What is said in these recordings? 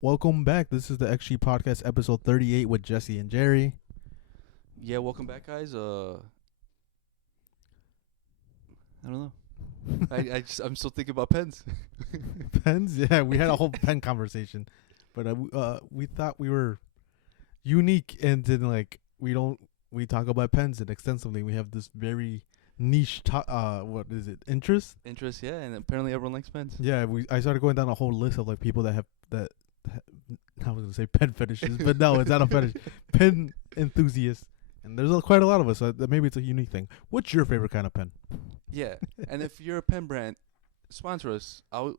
Welcome back. This is the XG Podcast, episode 38 with Jesse and Jerry. Yeah, welcome back, guys. I don't know. I'm still thinking about pens. Pens? Yeah, we had a whole pen conversation. But we thought we were unique and didn't we talk about pens and extensively. We have this very niche, what is it, interest? Interest, yeah, and apparently everyone likes pens. Yeah, I started going down a whole list of like people that have I was gonna say pen fetishes, but no, it's not a fetish. Pen enthusiasts, and there's quite a lot of us. So maybe it's a unique thing. What's your favorite kind of pen? Yeah, and if you're a pen brand, sponsor us. I'll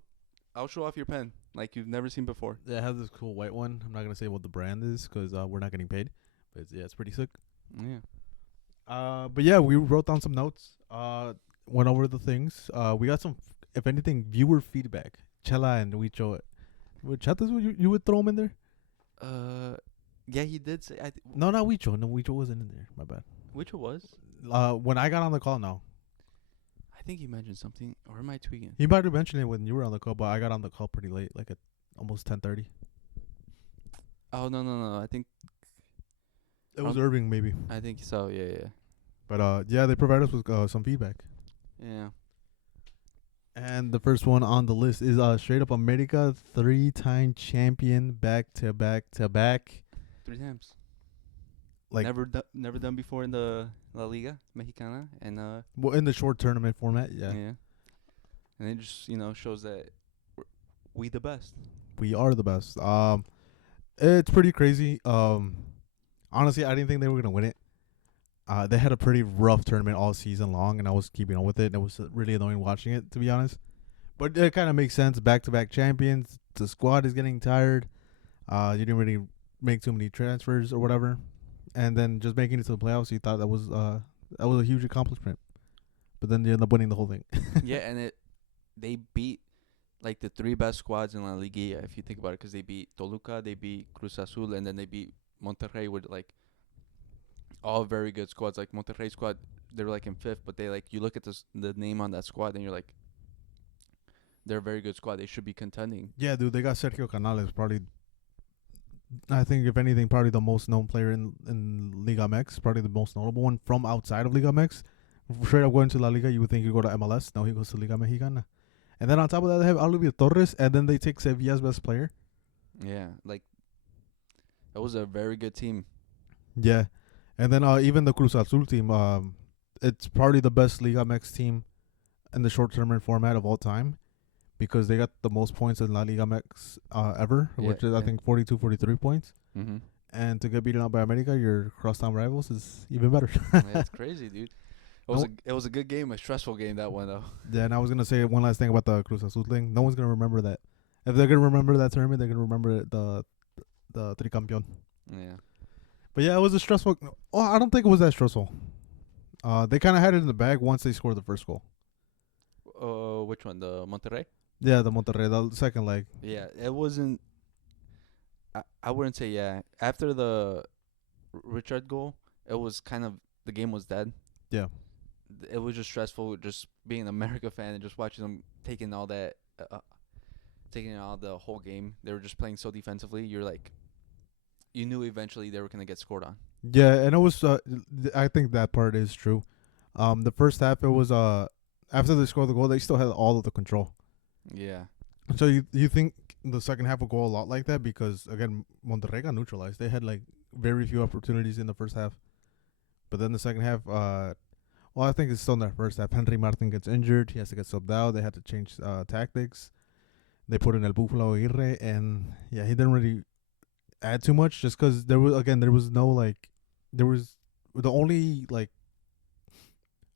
show off your pen like you've never seen before. Yeah, it has this cool white one. I'm not gonna say what the brand is because we're not getting paid, but it's pretty sick. Yeah. But yeah, we wrote down some notes. Went over the things. We got some, if anything, viewer feedback. Chela and Wicho. Would Chatas, you would throw them in there? Yeah, he did say. No, not Wicho. No, Wicho wasn't in there. My bad. Which it was? When I got on the call, no. I think he mentioned something, or am I tweaking? He might have mentioned it when you were on the call, but I got on the call pretty late, like at almost 10:30. Oh no! I think It was Irving, maybe. I think so. Yeah. But yeah, they provided us with some feedback. Yeah. And the first one on the list is straight up America, 3-time champion, back to back to back. 3 times. Like Never done before in the La Liga Mexicana, and well, in the short tournament format, yeah. And it just shows that we the best. We are the best. It's pretty crazy. Honestly, I didn't think they were gonna win it. They had a pretty rough tournament all season long, and I was keeping up with it. And it was really annoying watching it, to be honest. But it kind of makes sense. Back-to-back champions. The squad is getting tired. You didn't really make too many transfers or whatever, and then just making it to the playoffs, you thought that was a huge accomplishment. But then you end up winning the whole thing. Yeah, and they beat like the 3 best squads in La Liga, if you think about it, because they beat Toluca, they beat Cruz Azul, and then they beat Monterrey with like all very good squads. Like Monterrey squad, they're like in 5th, but they like you look at the name on that squad, and you're like, they're a very good squad. They should be contending. Yeah, dude, they got Sergio Canales, probably. I think if anything, probably the most known player in Liga MX, probably the most notable one from outside of Liga MX. Straight up going to La Liga, you would think he'd go to MLS. No, he goes to Liga Mexicana. And then on top of that, they have Olivier Torres, and then they take Sevilla's best player. Yeah, like that was a very good team. Yeah, and then even the Cruz Azul team, it's probably the best Liga MX team in the short tournament format of all time, because they got the most points in La Liga MX ever, which is I think 42, 43 points. Mm-hmm. And to get beaten out by America, your crosstown rivals, is even better. That's crazy, dude. It was a good game, a stressful game, that one though. Yeah, and I was gonna say one last thing about the Cruz Azul thing. No one's gonna remember that. If they're gonna remember that tournament, they're gonna remember the tricampeón. Yeah. But yeah, it was a stressful. Oh, I don't think it was that stressful. They kind of had it in the bag once they scored the first goal. Which one? The Monterrey? Yeah, the Monterrey, the second leg. Yeah, it wasn't. I wouldn't say yeah. After the Richard goal, it was kind of the game was dead. Yeah. It was just stressful, just being an America fan and just watching them taking all that, taking all the whole game. They were just playing so defensively. You're like, you knew eventually they were gonna get scored on. Yeah, and it was. I think that part is true. The first half, it was after they scored the goal, they still had all of the control. Yeah. So you think the second half will go a lot like that, because again, Monterrey got neutralized. They had like very few opportunities in the first half, but then the second half, well, I think it's still in that first half. Henry Martin gets injured. He has to get subbed out. They had to change tactics. They put in El Búfalo Aguirre, and yeah, he didn't really add too much, just because there was no like, there was the only like,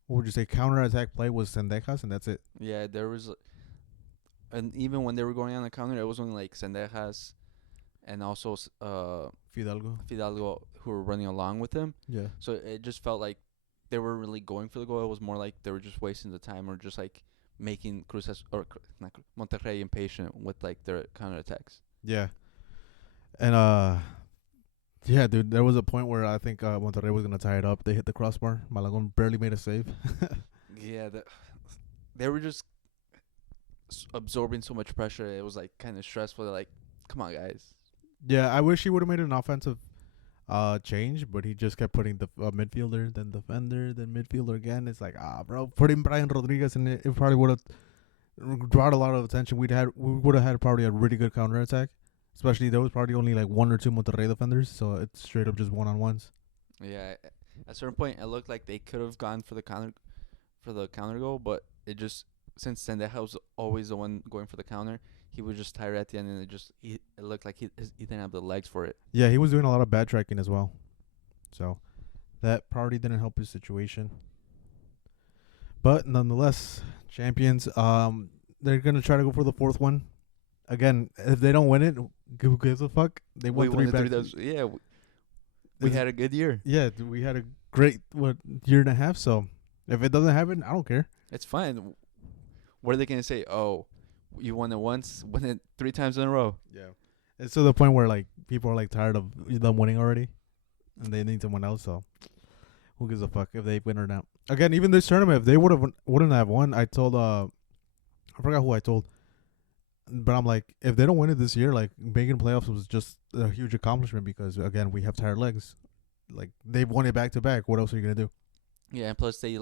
what would you say, counter-attack play was Sendejas, and that's it. Yeah, there was, and even when they were going on the counter, it was only like Sendejas, and also Fidalgo who were running along with him. Yeah. So it just felt like they were really going for the goal. It was more like they were just wasting the time, or just like making Monterrey impatient with like their counterattacks. Yeah. And yeah, dude, there was a point where I think Monterrey was gonna tie it up. They hit the crossbar. Malagon barely made a save. Yeah, they were just absorbing so much pressure. It was like kind of stressful. Like Come on, guys. Yeah, I wish he would have made an offensive change, but he just kept putting the midfielder, then defender, then midfielder again. It's like, bro, putting Brian Rodriguez in it probably would have brought a lot of attention. We would have had probably a really good counter attack. Especially there was probably only like one or two Monterrey defenders, so it's straight up just one on ones. Yeah, at a certain point, it looked like they could have gone for the counter goal, but it just since Sendeja was always the one going for the counter, he was just tired at the end, and it looked like he didn't have the legs for it. Yeah, he was doing a lot of bad tracking as well, so that probably didn't help his situation. But nonetheless, champions. They're gonna try to go for the fourth one. Again, if they don't win it, who gives a fuck? They won three back. Yeah, we had a good year. Yeah, we had a great year and a half. So if it doesn't happen, I don't care. It's fine. What are they gonna say? Oh, you won it once, win it 3 times in a row. Yeah, it's to the point where like people are like tired of them winning already, and they need someone else. So who gives a fuck if they win or not? Again, even this tournament, if they wouldn't have won, I told I forgot who I told, but I'm like, if they don't win it this year, like making playoffs was just a huge accomplishment because again we have tired legs. Like they've won it back to back. What else are you gonna do? Yeah, and plus they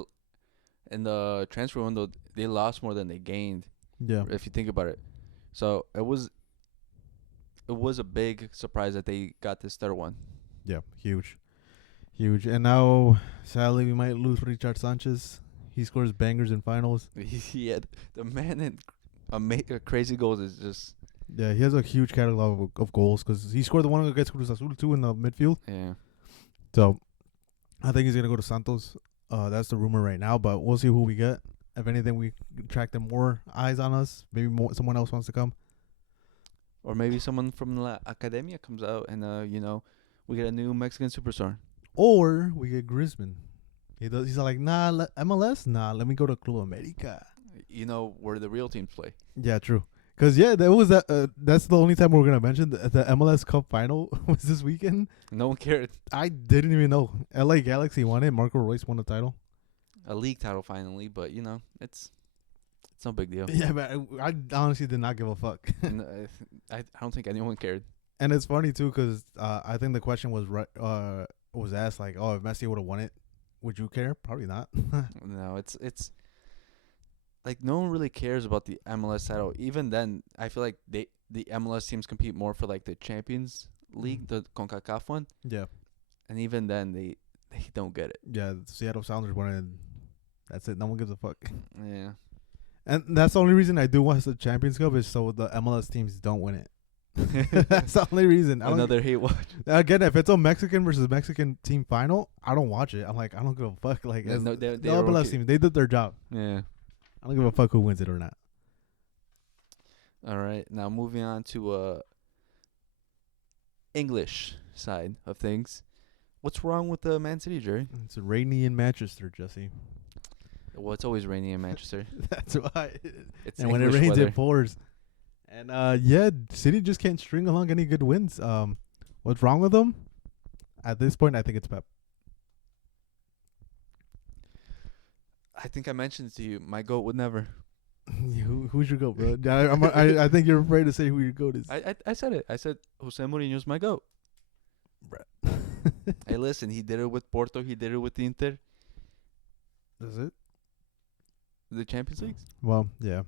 in the transfer window they lost more than they gained. Yeah, If you think about it, so it was a big surprise that they got this third one. yeah, huge. And now, sadly, we might lose Richard Sanchez. He scores bangers in finals. Yeah, the man in crazy goals is just. Yeah, he has a huge catalog of goals because he scored the one against Cruz Azul too in the midfield. Yeah. So, I think he's gonna go to Santos. That's the rumor right now, but we'll see who we get. If anything, we attract them more eyes on us. Maybe someone else wants to come. Or maybe someone from La Academia comes out and we get a new Mexican superstar. Or we get Griezmann. He's like, nah, MLS? Nah, let me go to Club America. You know where the real teams play. Yeah, true. Because, yeah, there was that. That's the only time we're going to mention the MLS Cup final was this weekend. No one cared. I didn't even know. LA Galaxy won it. Marco Reus won the title. A league title finally, but, it's no big deal. Yeah, but I honestly did not give a fuck. And, I don't think anyone cared. And it's funny, too, because I think the question was asked, like, oh, if Messi would have won it, would you care? Probably not. No, it's like no one really cares about the MLS title. Even then, I feel like the MLS teams compete more for like the Champions League, the CONCACAF one. Yeah. And even then, they don't get it. Yeah, the Seattle Sounders won it, and that's it. No one gives a fuck. Yeah. And that's the only reason I do watch the Champions Cup is so the MLS teams don't win it. That's the only reason. Another hate watch. Again, if it's a Mexican versus Mexican team final, I don't watch it. I'm like, I don't give a fuck. Like, Yeah, the MLS team, they did their job. Yeah. I don't give a fuck who wins it or not. All right. Now moving on to English side of things. What's wrong with the Man City, Jerry? It's rainy in Manchester, Jesse. Well, it's always rainy in Manchester. That's why. It's And when it English rains, weather. it pours. And yeah, City just can't string along any good wins. What's wrong with them? At this point, I think it's Pep. I think I mentioned it to you. My goat would never. Who's your goat, bro? I think you're afraid to say who your goat is. I said it. I said Jose Mourinho's my goat. Bruh. Hey, listen. He did it with Porto. He did it with Inter. That's it? The Champions League. Well, yeah.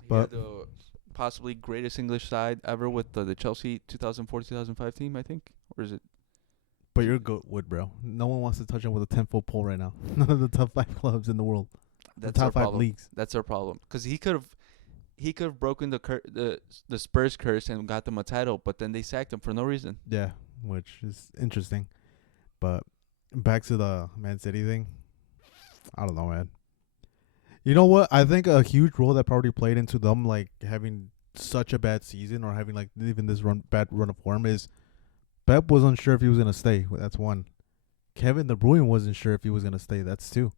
He But- had the possibly greatest English side ever with the Chelsea 2004-2005 team, I think. Or is it? But your goat would, bro. No one wants to touch him with a 10-foot pole right now. None of the top 5 clubs in the world. That's the our top 5 problem. leagues. That's our problem. Because he could have broken the Spurs curse and got them a title, but then they sacked him for no reason. Yeah, which is interesting. But back to the Man City thing. I don't know, man. You know what? I think a huge role that probably played into them like having such a bad season or having like even this bad run of form is Pep was unsure if he was gonna stay. That's one. Kevin De Bruyne wasn't sure if he was gonna stay. That's two.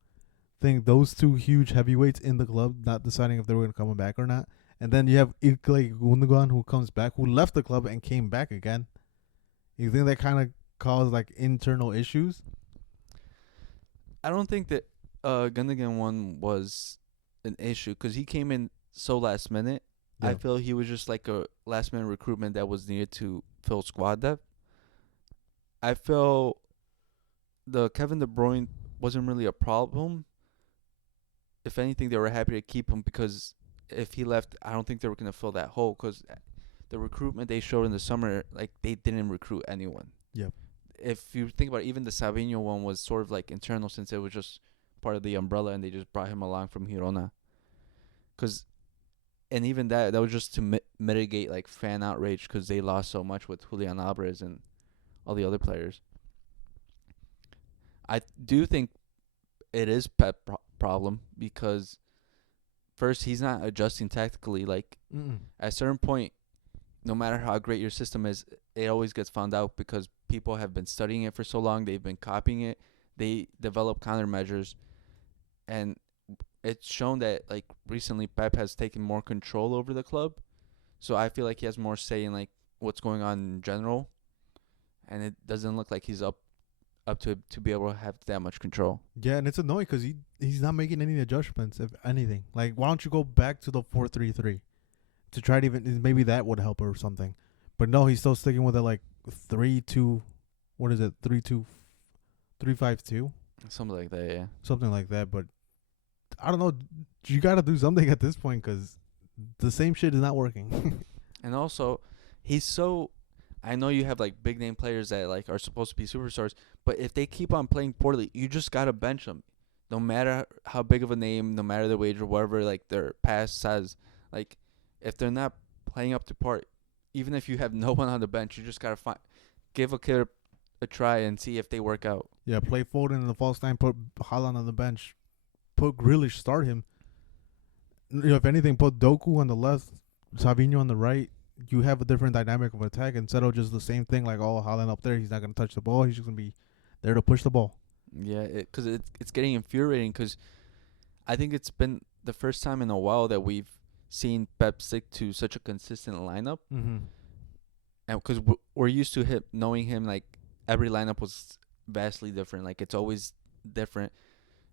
I think those two huge heavyweights in the club not deciding if they were gonna come back or not. And then you have Ilkay Gundogan who comes back, who left the club and came back again. You think that kind of caused like internal issues? I don't think that Gundogan one was an issue because he came in so last minute I feel he was just like a last minute recruitment that was needed to fill squad depth. I feel the Kevin De Bruyne wasn't really a problem. If anything, they were happy to keep him because if he left, I don't think they were gonna fill that hole because the recruitment they showed in the summer, like they didn't recruit anyone. Yep. If you think about it, even the Savinho one was sort of like internal since it was just part of the umbrella and they just brought him along from Girona. And even that was just to mitigate like fan outrage because they lost so much with Julian Alvarez and all the other players. I do think it is Pep problem because first he's not adjusting tactically. Like at a certain point, no matter how great your system is, it always gets found out because people have been studying it for so long. They've been copying it. They develop countermeasures, and it's shown that like recently Pep has taken more control over the club. So I feel like he has more say in like what's going on in general, and it doesn't look like he's up to be able to have that much control. Yeah, and it's annoying because he's not making any adjustments, if anything. Like, why don't you go back to the 4-3-3 to try to even maybe that would help or something. But no, he's still sticking with it like 3-2. What is it? 3-2-3-5-2. Something like that, yeah. Something like that. But I don't know. You got to do something at this point because the same shit is not working. And also, he's so. I know you have like big name players that like are supposed to be superstars, but if they keep on playing poorly, you just gotta bench them, no matter how big of a name, no matter the wage or whatever like their past says. Like, if they're not playing up to par, even if you have no one on the bench, you just gotta give a kid a try and see if they work out. Yeah, play Foden in the false nine, put Haaland on the bench, put Grealish, start him. If anything, put Doku on the left, Savinho on the right. You have a different dynamic of attack instead of just the same thing like, oh, Haaland up there, he's not going to touch the ball. He's just going to be there to push the ball. Yeah, because it's getting infuriating because I think it's been the first time in a while that we've seen Pep stick to such a consistent lineup. Mm-hmm. And because we're used to knowing him, like, every lineup was vastly different. Like, it's always different.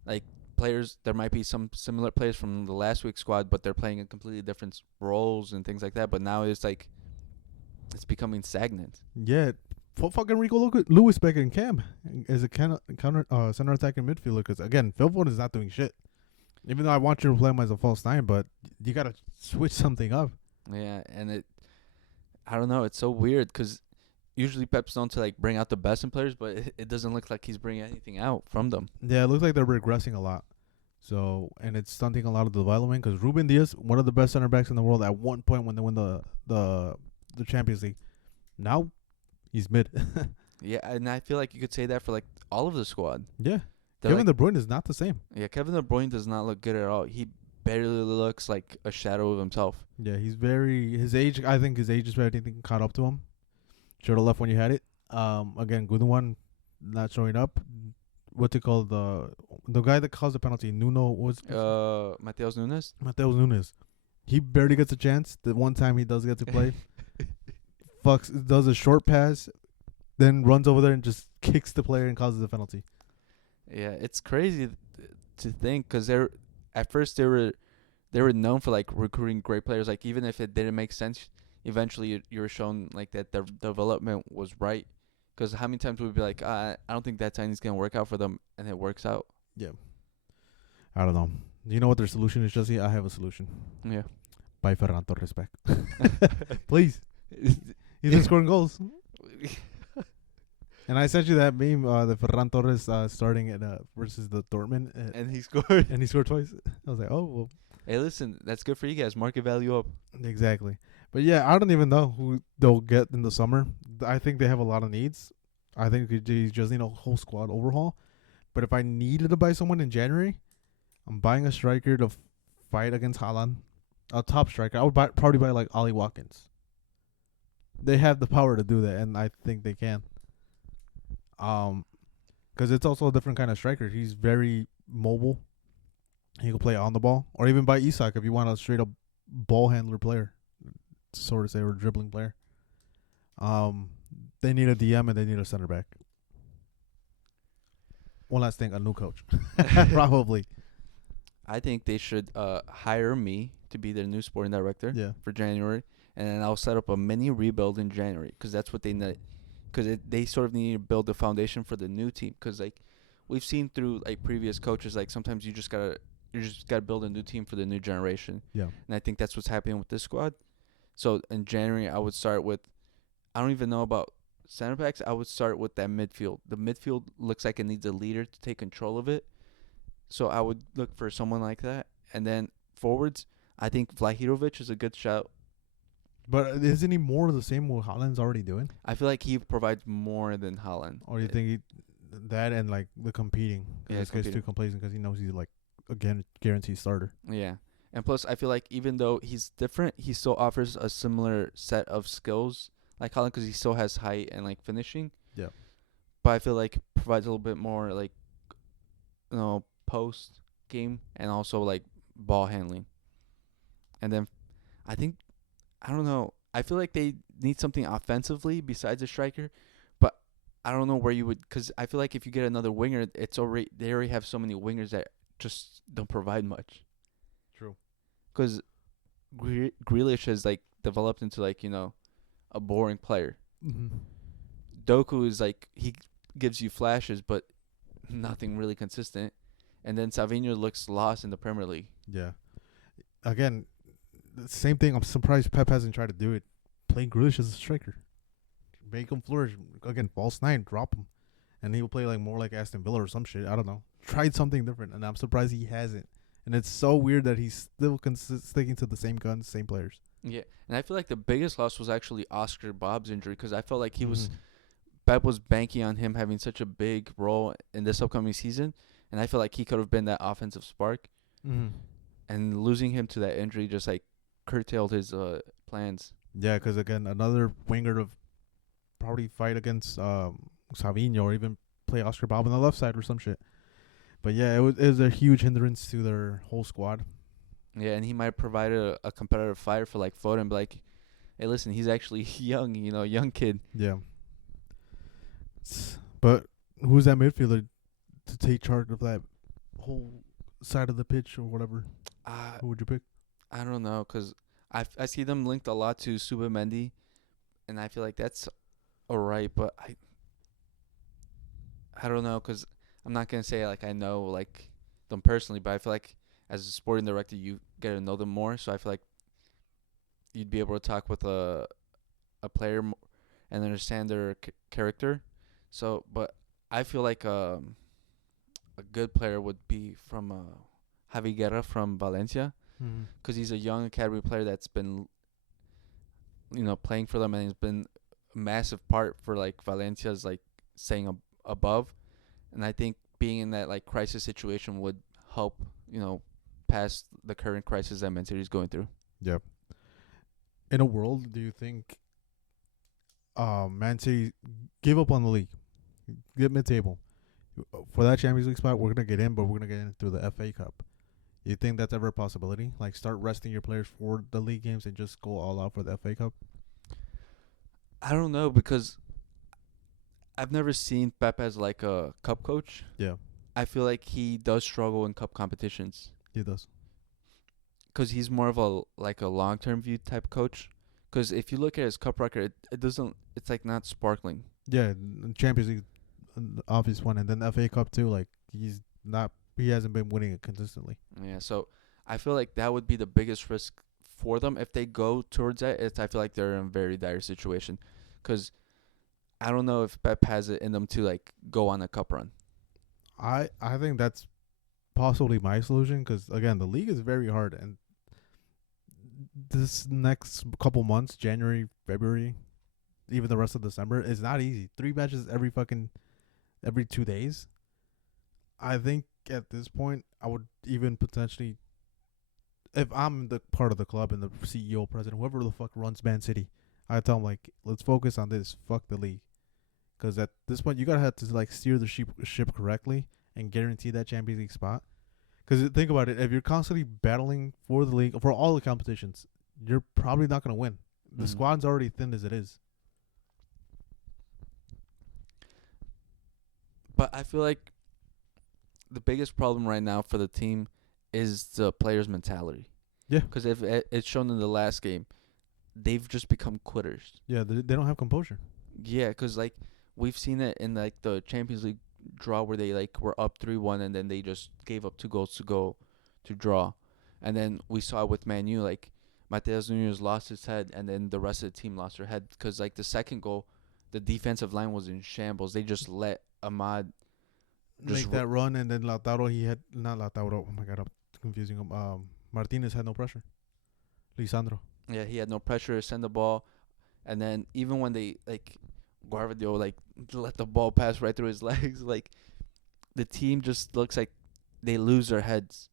Like, players, there might be some similar players from the last week's squad, but they're playing in completely different roles and things like that. But now it's like it's becoming stagnant. Yeah, put fucking Rico Lewis back in Cam as a counter center attacking midfielder. Because again, Phil Foden is not doing shit. Even though I want you to play him as a false nine, but you gotta switch something up. Yeah, and I don't know. It's so weird because usually Pep's known to like bring out the best in players, but it doesn't look like he's bringing anything out from them. Yeah, it looks like they're regressing a lot. So, and it's stunting a lot of the development because Ruben Diaz, one of the best center backs in the world at one point when they win the Champions League. Now, he's mid. Yeah, and I feel like you could say that for like all of the squad. Yeah. They're Kevin like, De Bruyne is not the same. Yeah, Kevin De Bruyne does not look good at all. He barely looks like a shadow of himself. Yeah, his age, I think his age is very caught up to him. Should have left when you had it. Again, Gundogan not showing up. What's it called? The guy that caused the penalty, Nuno was Mateus Nunes. Mateus Nunes. He barely gets a chance. The one time he does get to play, does a short pass, then runs over there and just kicks the player and causes a penalty. Yeah, it's crazy to think because at first they were known for like recruiting great players. Like even if it didn't make sense, eventually you were shown like that the development was right. Because how many times would we be like, I don't think that signing's going to work out for them, and it works out. Yeah. I don't know. You know what their solution is, Jesse? I have a solution. Yeah. Buy Ferran Torres back. Please. He's been scoring goals. And I sent you that meme, the Ferran Torres starting at versus the Dortmund. And he scored. And he scored twice. I was like, oh, well. Hey, listen, that's good for you guys. Market value up. Exactly. But yeah, I don't even know who they'll get in the summer. I think they have a lot of needs. I think they just need a whole squad overhaul. But if I needed to buy someone in January, I'm buying a striker to fight against Haaland. A top striker. I would probably buy like Ollie Watkins. They have the power to do that, and I think they can. Because it's also a different kind of striker. He's very mobile. He can play on the ball. Or even buy Isak if you want a straight up ball handler player. Sort of say, or dribbling player. They need a DM and they need a center back. One last thing, a new coach. Probably. I think they should hire me to be their new sporting director Yeah. for January, and then I'll set up a mini rebuild in January because that's what they need. Because they sort of need to build the foundation for the new team. Because like we've seen through like previous coaches, like sometimes you just gotta build a new team for the new generation, Yeah. and I think that's what's happening with this squad. So in January, I would start with. I don't even know about center backs. I would start with that midfield. The midfield looks like it needs a leader to take control of it. So I would look for someone like that. And then forwards, I think Vlahovic is a good shout. But isn't he more of the same what Holland's already doing? I feel like he provides more than Haaland. Or do you think that and like the competing? Yeah, This guy's too competing. complacent because he knows he's like again guaranteed starter. Yeah. And plus, I feel like even though he's different, he still offers a similar set of skills like Haaland because he still has height and like finishing. Yeah. But I feel like provides a little bit more like, post game and also like ball handling. And then I think I don't know. I feel like they need something offensively besides a striker, but I don't know where you would because I feel like if you get another winger, they already have so many wingers that just don't provide much. True. Because Grealish has like developed into like a boring player. Mm-hmm. Doku is like he gives you flashes, but nothing really consistent. And then Savinho looks lost in the Premier League. Yeah. Again, the same thing. I'm surprised Pep hasn't tried to do it. Play Grealish as a striker. Make him flourish. Again, false nine, drop him. And he'll play like more like Aston Villa or some shit. I don't know. Tried something different, and I'm surprised he hasn't. And it's so weird that he's still sticking to the same guns, same players. Yeah, and I feel like the biggest loss was actually Oscar Bob's injury because I felt like Mm-hmm. Pep was banking on him having such a big role in this upcoming season, and I feel like he could have been that offensive spark. Mm-hmm. And losing him to that injury just like curtailed his plans. Yeah, because again, another winger to probably fight against Savinho or even play Oscar Bob on the left side or some shit. But yeah, it was a huge hindrance to their whole squad. Yeah, and he might provide a competitive fight for like Foden, but like, hey, listen, he's actually young, young kid. Yeah. But who's that midfielder to take charge of that whole side of the pitch or whatever? Who would you pick? I don't know, cause I see them linked a lot to Subamendi, and I feel like that's alright, but I don't know, cause I'm not gonna say like I know like them personally, but I feel like as a sporting director you get to know them more, so I feel like you'd be able to talk with a player and understand their character. So, but I feel like a good player would be from Javi Guerra from Valencia, Mm-hmm. because he's a young academy player that's been playing for them, and he's been a massive part for like Valencia's like staying above. And I think being in that like crisis situation would help pass the current crisis that Man City is going through. Yep. In a world, do you think Man City give up on the league, get mid-table for that Champions League spot? We're gonna get in, but we're gonna get in through the FA Cup. You think that's ever a possibility? Like start resting your players for the league games and just go all out for the FA Cup? I don't know, because I've never seen Pep as like a cup coach. Yeah, I feel like he does struggle in cup competitions he does. because he's more of a long-term view type coach. Because if you look at his cup record, it doesn't. It's like not sparkling. Yeah, Champions League, an obvious one, and then FA Cup too. Like he hasn't been winning it consistently. Yeah, so I feel like that would be the biggest risk for them if they go towards that. I feel like they're in a very dire situation, because I don't know if Pep has it in them to like go on a cup run. I think that's possibly my solution because again the league is very hard, and this next couple months, January, February, even the rest of December, is not easy. 3 matches every 2 days. I think at this point I would even potentially, if I'm the part of the club and the CEO, president, whoever the fuck runs Man City, I tell them like, let's focus on this. Fuck the league, because at this point you gotta have to like steer the ship correctly and guarantee that Champions League spot. Because think about it, if you're constantly battling for the league for all the competitions, you're probably not gonna win. The squad's already thin as it is. But I feel like the biggest problem right now for the team is the players' mentality. Yeah. Because if it's shown in the last game, they've just become quitters. Yeah, they don't have composure. Yeah, because like we've seen it in like the Champions League draw where they like were up 3-1 and then they just gave up 2 goals to go to draw, and then we saw it with Man U, like Mateus Nunes lost his head and then the rest of the team lost their head because like the second goal, the defensive line was in shambles. They just let Ahmad just Make that run, and then Lautaro, he had not Lautaro. Oh my God, I'm confusing him. Martinez had no pressure. Lisandro. yeah, he had no pressure to send the ball, and then even when they like Guardio like let the ball pass right through his legs, like the team just looks like they lose their heads,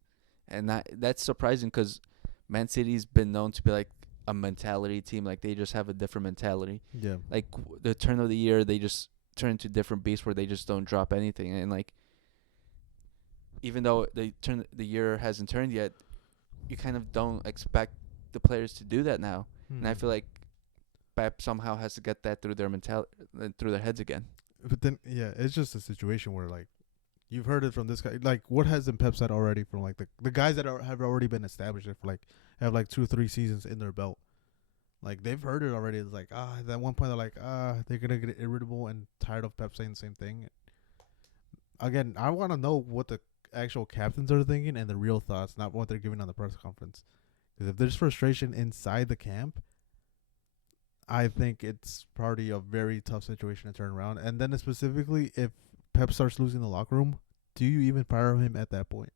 and that's surprising because Man City's been known to be like a mentality team. Like they just have a different mentality. Yeah. Like the turn of the year, they just turn into different beasts where they just don't drop anything. And like even though the year hasn't turned yet, you kind of don't expect the players to do that now. And I feel like Pep somehow has to get that through their through their heads again. But then, yeah, it's just a situation where, like, you've heard it from this guy. Like, what hasn't Pep said already from, like, the guys that have already been established for, like, have, like, 2 or 3 seasons in their belt. Like, they've heard it already. It's like, at one point, they're like, they're going to get irritable and tired of Pep saying the same thing. Again, I want to know what the actual captains are thinking and the real thoughts, not what they're giving on the press conference. Because if there's frustration inside the camp, I think it's probably a very tough situation to turn around. And then specifically, if Pep starts losing the locker room, do you even fire him at that point?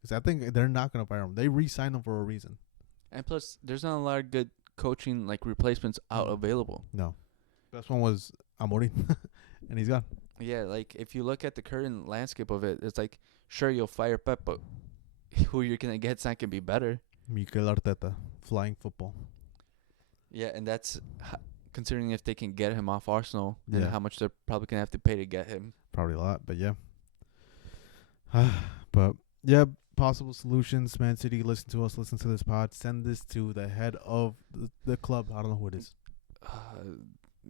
Because I think they're not going to fire him. They re-signed him for a reason. And plus, there's not a lot of good coaching like replacements out available. No. Best one was Amorim, and he's gone. Yeah, like if you look at the current landscape of it, it's like, sure, you'll fire Pep, but who you're going to get's not going to be better. Mikel Arteta, flying football. Yeah, and that's considering if they can get him off Arsenal and Yeah. how much they're probably going to have to pay to get him. Probably a lot, but yeah. But, yeah, possible solutions. Man City, listen to us, listen to this pod. Send this to the head of the club. I don't know who it is.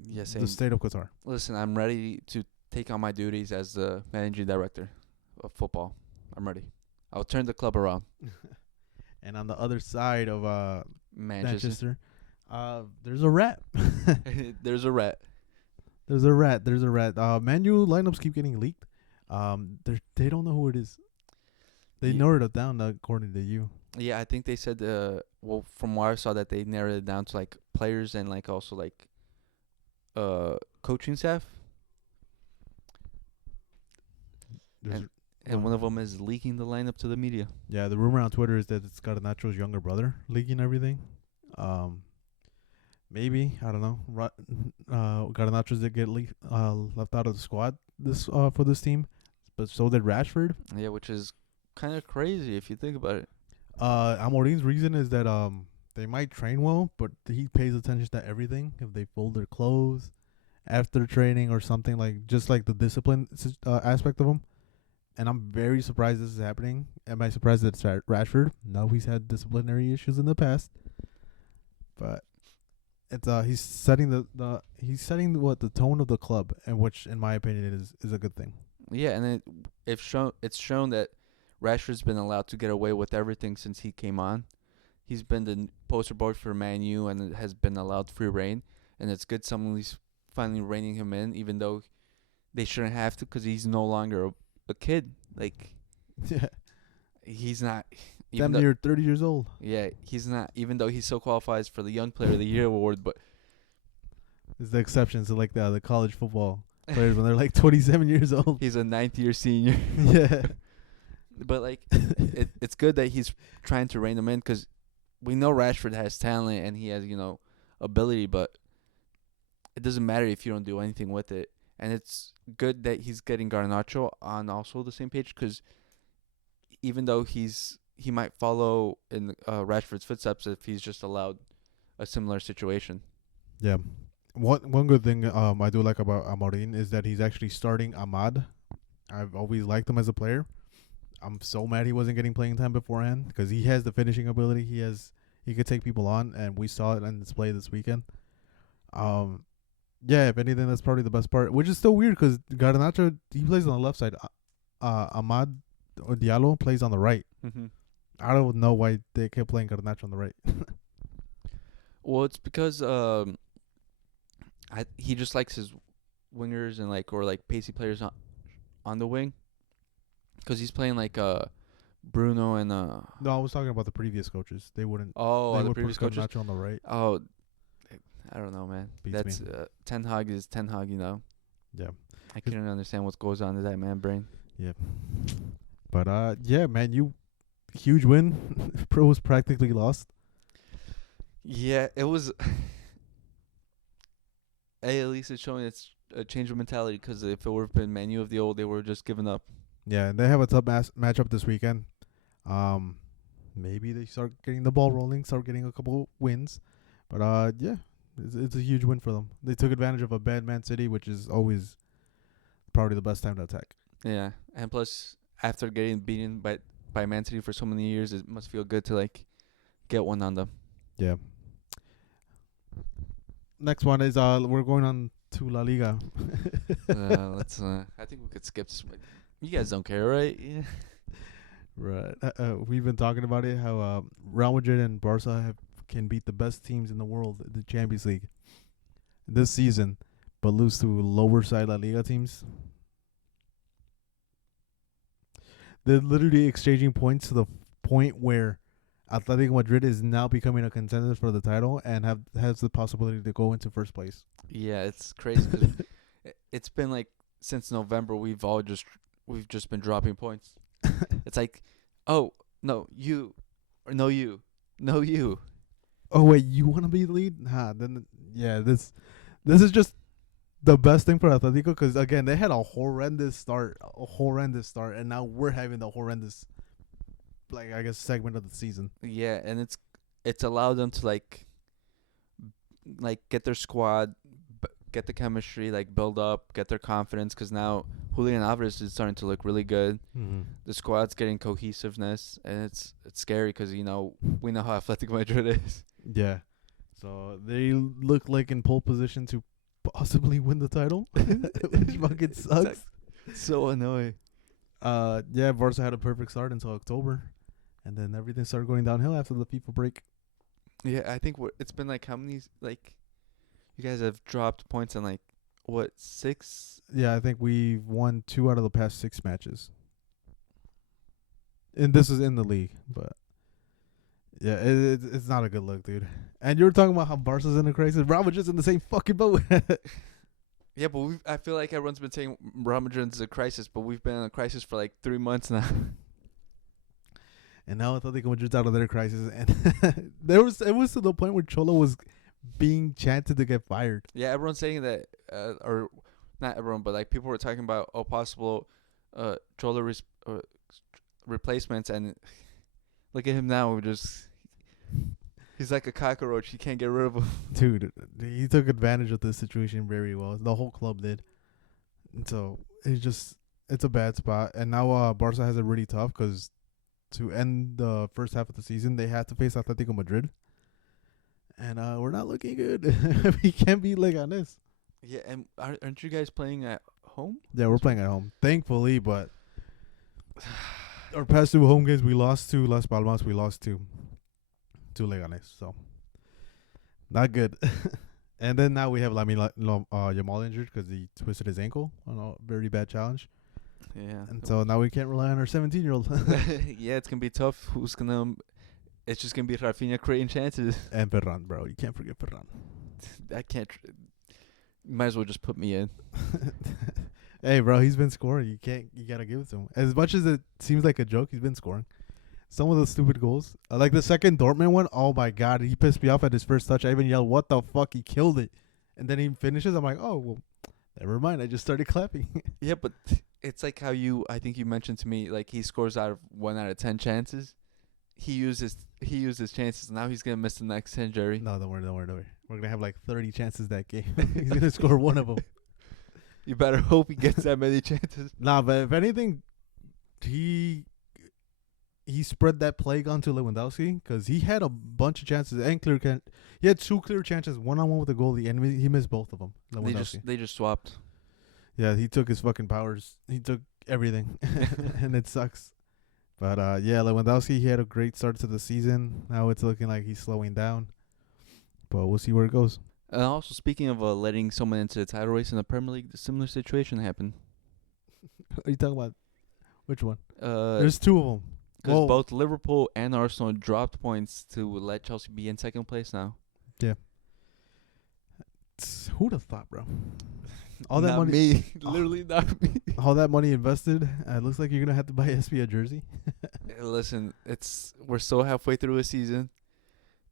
Yeah, same. The state of Qatar. Listen, I'm ready to take on my duties as the managing director of football. I'm ready. I'll turn the club around. And on the other side of Manchester. there's a rat. There's a rat. There's a rat. Man U lineups keep getting leaked. They don't know who it is. They narrowed it down according to you. Yeah, I think they said, well, from what I saw, that they narrowed it down to, like, players and, like, also, like, coaching staff. And one of them is leaking the lineup to the media. Yeah, the rumor on Twitter is that it's Garnacho's younger brother leaking everything. Maybe, I don't know. Garnacho did get left out of the squad for this team, but so did Rashford. Yeah, which is kind of crazy if you think about it. Amorim's reason is that they might train well, but he pays attention to everything. If they fold their clothes after training or something, like just like the discipline aspect of them. And I'm very surprised this is happening. Am I surprised that it's Rashford? No, he's had disciplinary issues in the past, but it's he's setting the tone of the club, and which in my opinion is a good thing. Yeah, and it's shown that Rashford's been allowed to get away with everything since he came on. He's been the poster boy for Man U and has been allowed free reign, and it's good someone's finally reining him in, even though they shouldn't have to, because he's no longer a kid. Like, Yeah, he's not. damn near 30 years old. Yeah, he's not. Even though he still qualifies for the Young Player of the Year award, but There's the exceptions to like the college football players when they're like 27 years old. he's a 9th-year senior. Yeah. But like, it's good that he's trying to rein them in, because we know Rashford has talent and he has, ability, but it doesn't matter if you don't do anything with it. And it's good that he's getting Garnacho on also the same page, because even though he might follow in Rashford's footsteps if he's just allowed a similar situation. Yeah. One good thing I do like about Amorim is that he's actually starting Ahmad. I've always liked him as a player. I'm so mad he wasn't getting playing time beforehand, because he has the finishing ability. He could take people on, and we saw it on display this weekend. Yeah, if anything, that's probably the best part, which is still weird because Garnacho, he plays on the left side. Ahmad or Diallo plays on the right. Mm-hmm. I don't know why they kept playing Garnacho on the right. Well, it's because he just likes his wingers and or pacey players on the wing, because he's playing Bruno and No, I was talking about the previous coaches. They wouldn't. oh, They the would put previous coaches. Garnacho on the right. Oh, I don't know, man. Beats That's me. Ten Hag is Ten Hag, Yeah. I couldn't understand what goes on in that man brain. But yeah, man, you huge win. Pro was practically lost. Yeah, it was. At least it's showing it's a change of mentality, because if it would have been Manu of the old, they were just giving up. Yeah, and they have a tough matchup this weekend. Maybe they start getting the ball rolling, start getting a couple wins. But yeah, it's a huge win for them. They took advantage of a bad Man City, which is always probably the best time to attack. Yeah, and plus after getting beaten by Man City for so many years, it must feel good to get one on them. Yeah. Next one is we're going on to La Liga. Let's. I think we could skip this one. You guys don't care, right? Yeah. Right. We've been talking about it, how Real Madrid and Barca can beat the best teams in the world in the Champions League this season, but lose to lower side La Liga teams. They're literally exchanging points to the point where Atletico Madrid is now becoming a contender for the title and has the possibility to go into first place. Yeah, it's crazy, 'cause it's been since November we've just been dropping points. It's oh no you, or no you, no you. Oh wait, you want to be the lead? Then yeah, this is just the best thing for Atletico, because again they had a horrendous start, and now we're having the horrendous, I guess, segment of the season. Yeah, and it's allowed them to get their squad, get the chemistry, build up, get their confidence, because now Julian Alvarez is starting to look really good. Mm-hmm. The squad's getting cohesiveness, and it's scary, because we know how Atletico Madrid is. Yeah, so they look like in pole position to possibly win the title, which fucking sucks. So annoying. Yeah, Barca had a perfect start until October, and then everything started going downhill after the FIFA break. Yeah, I think it's been how many you guys have dropped points in what, 6? Yeah, I think we've won 2 out of the past 6 matches, and this is in the league, but. Yeah, it's not a good look, dude. And you were talking about how Barca's in a crisis. Real Madrid's in the same fucking boat. Yeah, but I feel like everyone's been saying Real Madrid is a crisis, but we've been in a crisis for 3 months now. And now Atletico Madrid's out of their crisis, and it was to the point where Cholo was being chanted to get fired. Yeah, everyone's saying that, or not everyone, but people were talking about possible Cholo replacements, and look at him now. He's like a cockroach. You can't get rid of him. Dude, he took advantage of this situation very well. The whole club did. And so it's a bad spot. And now Barca has it really tough, because to end the first half of the season, they have to face Atletico Madrid. And we're not looking good. We can't be on this. Yeah, and aren't you guys playing at home? Yeah, we're playing at home, thankfully, but our past 2 home games, we lost to Las Palmas, we lost to Leganes, so not good. And then now we have Yamal injured because he twisted his ankle on a very bad challenge. Yeah. And so now we can't rely on our 17-year-old. Yeah, it's going to be tough. It's just going to be Rafinha creating chances. And Ferran, bro. You can't forget Ferran. I can't. Might as well just put me in. Hey, bro, he's been scoring. You gotta give it to him. As much as it seems like a joke, he's been scoring. Some of the stupid goals, like the second Dortmund one. Oh my god, he pissed me off at his first touch. I even yelled, "What the fuck?" He killed it, and then he finishes. I'm like, oh well, never mind. I just started clapping. Yeah, but it's how I think you mentioned to me, he scores out of 1 out of 10 chances. He used his chances. Now he's gonna miss the next 10, Jerry. No, don't worry. We're gonna have 30 chances that game. He's gonna score one of them. You better hope he gets that many chances. Nah, but if anything, he spread that plague onto Lewandowski, because he had a bunch of chances and he had 2 clear chances, 1-on-1 with the goalie, and he missed both of them. They just swapped. Yeah, he took his fucking powers. He took everything, and it sucks. But yeah, Lewandowski, he had a great start to the season. Now it's looking like he's slowing down, but we'll see where it goes. And also, speaking of letting someone into the title race in the Premier League, a similar situation happened. Are you talking about which one? Because There's two of them. Whoa. both Liverpool and Arsenal dropped points to let Chelsea be in second place now. Yeah. Who'd have thought, bro? All that Not money, me. Literally not me. all that money invested. It looks like you're gonna have to buy SB a jersey. Listen, we're so halfway through a season.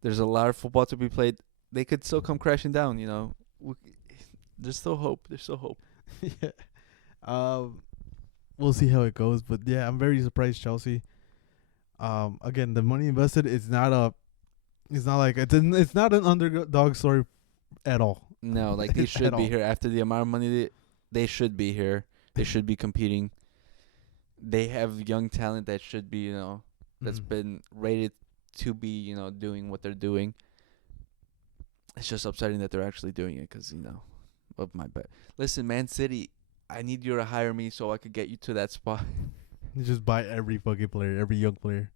There's a lot of football to be played. They could still come crashing down, you know. There's still hope. There's still hope. Yeah. We'll see how it goes, but yeah, I'm very surprised Chelsea. Again, the money invested is not a. It's not like it's not an underdog story at all. No, like they At should be all. here after the amount of money they should be here. They should be competing. They have young talent that should be, that's Mhm. been rated to be, doing what they're doing. It's just upsetting that they're actually doing it because, of my bet. Listen, Man City, I need you to hire me so I could get you to that spot. You just buy every fucking player, every young player.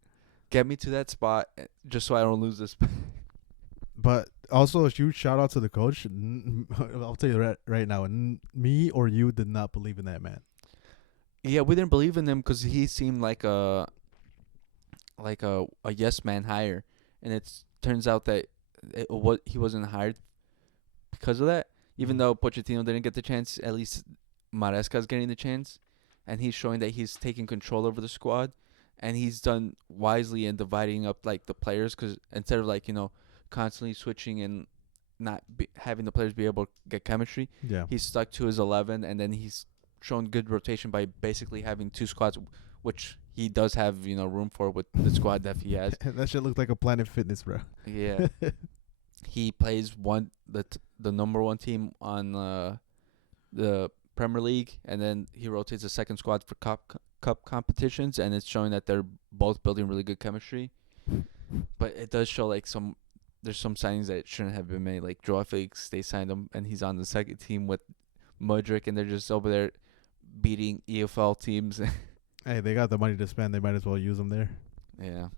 Get me to that spot just so I don't lose this. But also a huge shout out to the coach. I'll tell you right now, me or you did not believe in that man. Yeah, we didn't believe in him because he seemed like a yes man hire, and it turns out that he wasn't hired because of that. Even Mhm. though Pochettino didn't get the chance, at least Maresca's getting the chance, and he's showing that he's taking control over the squad, and he's done wisely in dividing up like the players because instead of constantly switching and not having the players be able to get chemistry, Yeah. he's stuck to his 11, and then he's shown good rotation by basically having two squads, which he does have room for with the squad that he has. That shit looked like a Planet Fitness, bro. Yeah, he plays the number one team on the Premier League, and then he rotates the second squad for cup competitions, and it's showing that they're both building really good chemistry. But it does show there's some signings that shouldn't have been made. Like Joao Felix, they signed him, and he's on the second team with Mudryk, and they're just over there beating EFL teams. Hey, they got the money to spend. They might as well use them there. Yeah.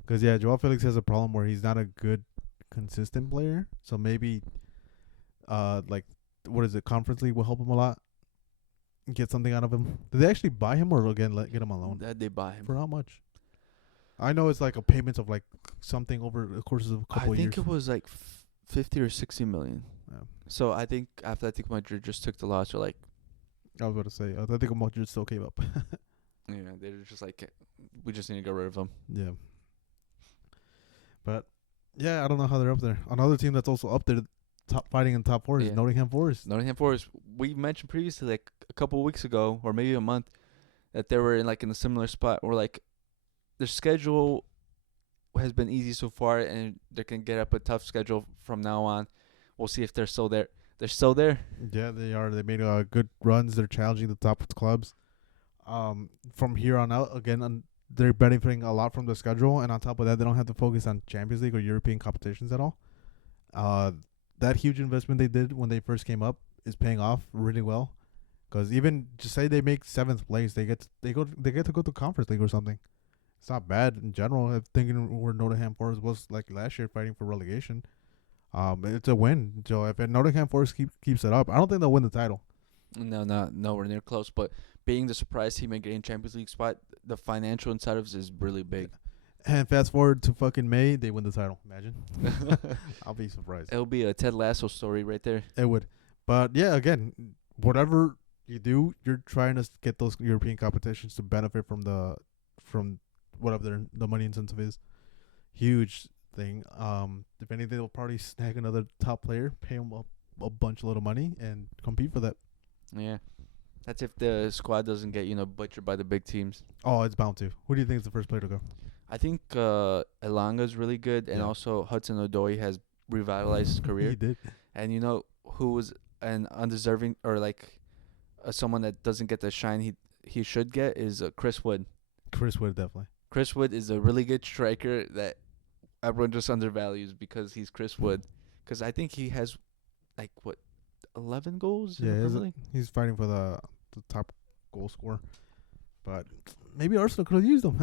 Because, yeah, Joao Felix has a problem where he's not a good, consistent player. So maybe, what is it, Conference League will help him a lot. Get something out of him. Did they actually buy him or, again, get him on loan? That they buy him. For how much? I know it's like a payment of, something over the course of a couple I years. think it was 50 or 60 million. Yeah. So I think Atletico Madrid just took the loss, or I was about to say, I think Madrid still came up. they're just we just need to get rid of him. Yeah. But, yeah, I don't know how they're up there. Another team that's also up there, fighting in top four, is Yeah. Nottingham Forest. Nottingham Forest. We mentioned previously, a couple of weeks ago, or maybe a month, that they were in a similar spot where their schedule has been easy so far, and they can get up a tough schedule from now on. We'll see if they're still there. They're still there. Yeah, they are. They made good runs. They're challenging the top clubs. From here on out, again, they're benefiting a lot from the schedule, and on top of that, they don't have to focus on Champions League or European competitions at all. That huge investment they did when they first came up is paying off really well. Because even just say they make 7th place, they get to go to Conference League or something. It's not bad in general. I'm thinking where Nottingham Forest was last year fighting for relegation. It's a win. So if Nottingham Forest keeps it up, I don't think they'll win the title. No, not nowhere near close. But being the surprise team and getting Champions League spot, the financial incentives is really big. And fast forward to fucking May, they win the title. Imagine. I'll be surprised. It'll be a Ted Lasso story right there. It would. But yeah, again, whatever you do, you're trying to get those European competitions to benefit from whatever the money incentive is. Huge thing. If anything, they'll probably snag another top player, pay him a bunch of little money, and compete for that. Yeah. That's if the squad doesn't get, butchered by the big teams. Oh, it's bound to. Who do you think is the first player to go? I think Elanga's really good, and Yeah. also Hudson Odoi has revitalized his career. He did. And who was an undeserving, or someone that doesn't get the shine he should get, is Chris Wood. Chris Wood, definitely. Chris Wood is a really good striker that everyone just undervalues because he's Chris Wood. Because I think he has 11 goals in the Premier League? He's fighting for the top goal scorer. But Maybe Arsenal could have used them.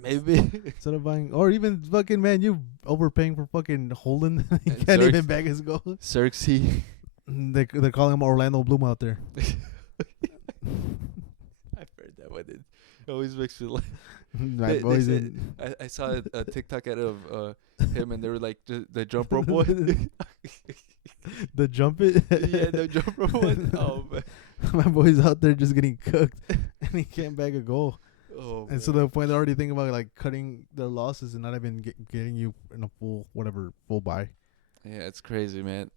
Maybe. Instead of buying, or even fucking Man U overpaying for fucking Holland. He And can't Xerx- even bag his goal. Xerxes. They're calling him Orlando Bloom out there. I've heard that one. It always makes me laugh. My They boys said- in. I saw a TikTok edit of him, and they were like the jump rope one. The jump it. Yeah, the jump rope one. Oh man. My boy's out there just getting cooked, and he can't bag a goal. Oh. And so man. the point they're already thinking about like cutting their losses and not even getting you in a full buy. Yeah, it's crazy, man.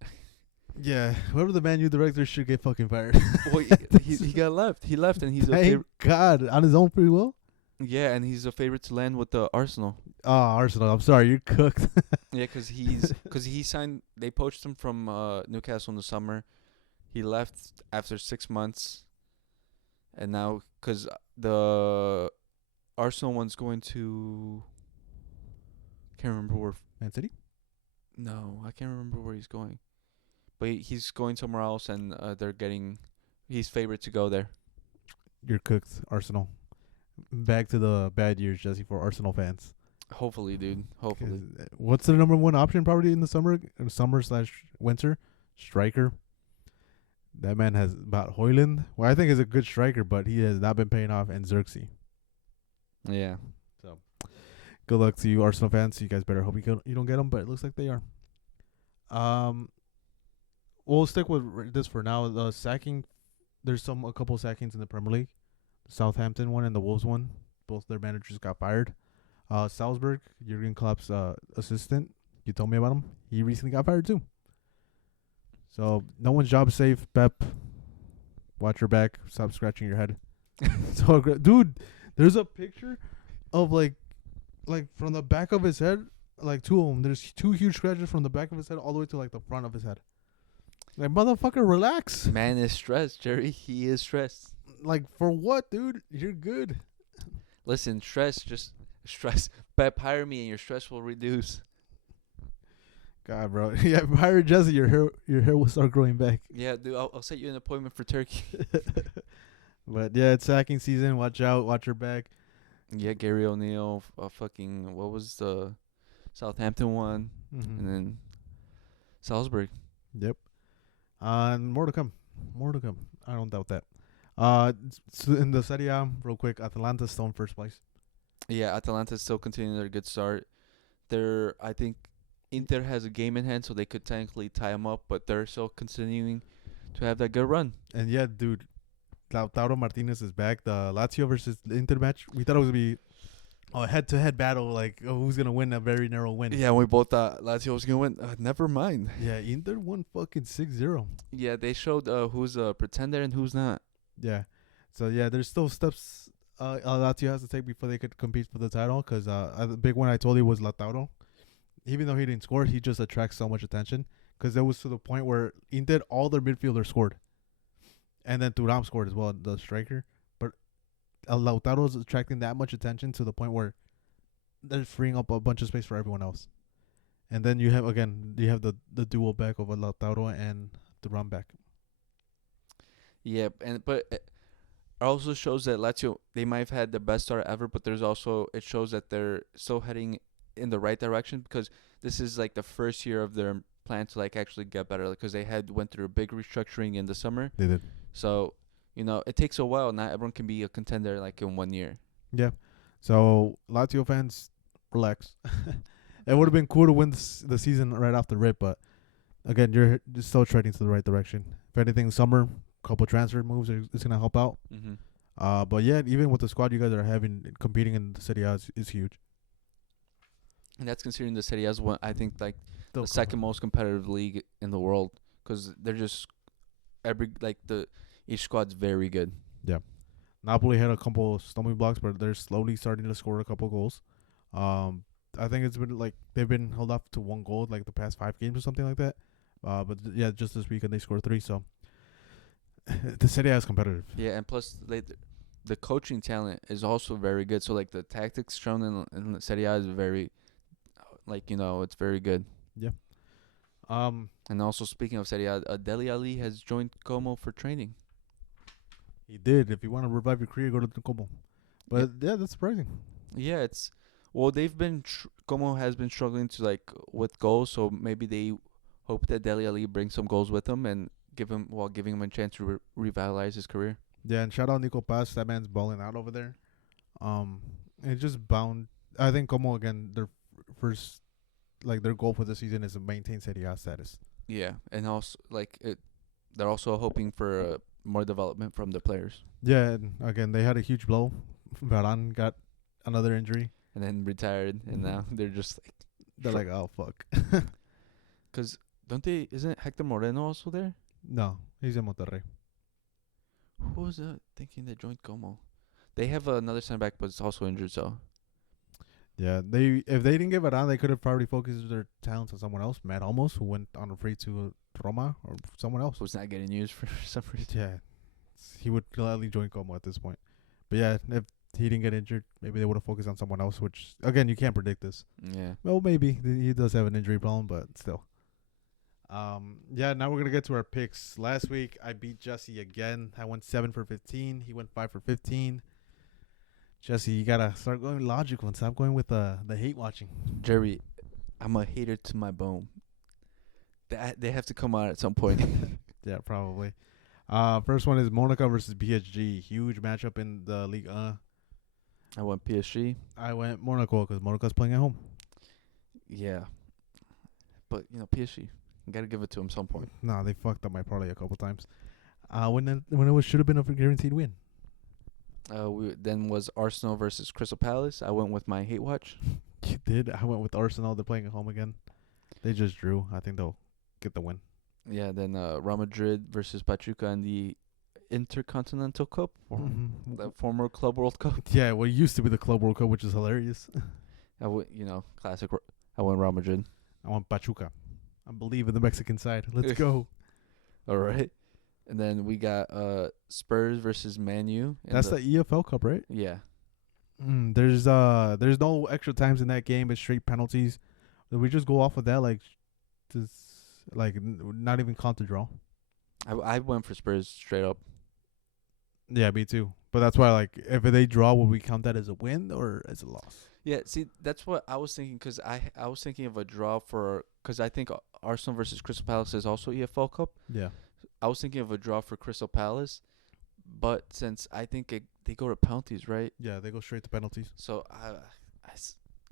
Yeah, whoever the Man U director should get fucking fired. Well, he got left. He left, and he's a Thank favorite. God, on his own free will. Yeah, and he's a favorite to land with the Arsenal. Oh, Arsenal. I'm sorry, you're cooked. Yeah, because he signed. They poached him from Newcastle in the summer. He left after 6 months, and now because the Arsenal one's going to. Can't remember where. Man City. No, I can't remember where he's going, but he's going somewhere else, and they're getting. He's favorite to go there. You're cooked, Arsenal. Back to the bad years, Jesse, for Arsenal fans. Hopefully, dude. Hopefully. 'Cause, what's the number one option probably in the summer/winter? Striker. That man has about Hoyland. Well, I think is a good striker, but he has not been paying off. And Xerxes. Yeah. So, good luck to you, Arsenal fans. You guys better hope you don't get them, but it looks like they are. We'll stick with this for now. The sacking, there's a couple sackings in the Premier League. The Southampton one and the Wolves one. Both their managers got fired. Salzburg, Jurgen Klopp's assistant. You told me about him. He recently got fired too. So no one's job is safe. Pep, watch your back. Stop scratching your head. So, dude, there's a picture of like from the back of his head, like two of them. There's two huge scratches from the back of his head all the way to like the front of his head. Like, motherfucker, relax. Man is stressed, Jerry. He is stressed. Like, for what, dude? You're good. Listen, stress. Pep, hire me and your stress will reduce. God, bro. Yeah, hire Jesse. Your hair will start growing back. Yeah, dude, I'll set you an appointment for Turkey. But yeah, it's sacking season. Watch out. Watch your back. Yeah, Gary O'Neill, fucking, what was the Southampton one? And then Salzburg. Yep. More to come. I don't doubt that. So in the Serie A, real quick, Atalanta's still in first place. Yeah, Atalanta's still continuing their good start. I think Inter has a game in hand, so they could technically tie them up, but they're still continuing to have that good run. And yeah, dude, Lautaro Martinez is back. The Lazio versus the Inter match, we thought it was going to be a head-to-head battle, like who's going to win, a very narrow win. Yeah, we both thought Lazio was going to win. Never mind. Yeah, Inter won fucking 6-0. Yeah, they showed who's a pretender and who's not. Yeah. So, yeah, there's still steps Lazio has to take before they could compete for the title, because the big one I told you was Lautaro. Even though he didn't score, he just attracts so much attention, because it was to the point where Inter, all their midfielders scored. And then Thuram scored as well, the striker. But Lautaro is attracting that much attention to the point where they're freeing up a bunch of space for everyone else. And then you have the duo back of Lautaro and Thuram back. Yeah, but it also shows that Lazio, they might have had the best start ever, but it shows that they're still heading in the right direction, because this is like the first year of their plan to like actually get better, because they went through a big restructuring in the summer. They did. So, it takes a while. Not everyone can be a contender like in 1 year. Yeah. So Lazio fans, relax. It would have been cool to win the season right off the rip, but again, you're still treading to the right direction. If anything, summer, couple transfer moves is gonna help out. Mm-hmm. But yeah, even with the squad you guys are having competing in the Serie A is huge. And that's considering the Serie A is one, I think, like Still the second most competitive league in the world, because they're just each squad's very good. Yeah. Napoli had a couple of stumbling blocks, but they're slowly starting to score a couple goals. I think it's been like they've been held up to 1 goal like the past 5 games or something like that. But yeah, just this weekend they scored 3. So the Serie A is competitive. Yeah, and plus the coaching talent is also very good. So like the tactics shown in the Serie A is very, it's very good. Yeah. And also speaking of Serie A, Dele Alli has joined Como for training. He did. If you want to revive your career, go to Como. But yeah, that's surprising. Yeah, it's well they've been Como has been struggling to like with goals, so maybe they hope that Dele Alli brings some goals with him and giving him a chance to revitalize his career. Yeah, and shout out Nico Paz. That man's balling out over there. It's just bound. I think Como again. Their first, like their goal for the season is to maintain Serie A status. Yeah, and also they're also hoping for more development from the players, Yeah, and again they had a huge blow. Varane got another injury. and then retired, and now they're just like They're like, oh fuck. because don't they? Isn't Hector Moreno also there? No, he's in Monterrey. Who was thinking they joined Como? They have another center back, but it's also injured. So Yeah, if they didn't give it on, they could have probably focused their talents on someone else. Matt Olmos, who went on a free to Roma, or someone else. who's not getting used for some reason. Yeah, he would gladly join Como at this point. But yeah, if he didn't get injured, maybe they would have focused on someone else. Which again, you can't predict this. Yeah. Well, maybe he does have an injury problem, but still. Yeah. Now we're gonna get to our picks. Last week I beat Jesse again. I went 7 for 15. He went 5 for 15. Jesse, you gotta start going logical and stop going with the hate watching. Jerry, I'm a hater to my bone. They have to come out at some point. Yeah, probably. First one is Monaco versus PSG. Huge matchup in the Liga. I went PSG. I went Monaco because Monaco's playing at home. Yeah. But, PSG. You got to give it to him some point. No, they fucked up my parlay a couple times. When it should have been a guaranteed win. Then was Arsenal versus Crystal Palace. I went with my hate watch. You did. I went with Arsenal. They're playing at home again. They just drew. I think they'll get the win. Yeah, then Real Madrid versus Pachuca in the Intercontinental Cup, or the former Club World Cup. Yeah, what used to be the Club World Cup, which is hilarious. Classic. I went Real Madrid. I want Pachuca. I believe in the Mexican side. Let's go. All right. And then we got Spurs versus Man U. That's the EFL Cup, right? Yeah. There's no extra times in that game. It's straight penalties. We just go off of that, not even count the draw. I went for Spurs straight up. Yeah, me too. But that's why, if they draw, will we count that as a win or as a loss? Yeah, see, that's what I was thinking, because I was thinking of a draw because I think Arsenal versus Crystal Palace is also EFL Cup. Yeah. I was thinking of a draw for Crystal Palace, but since I think they go to penalties, right? Yeah, they go straight to penalties. So I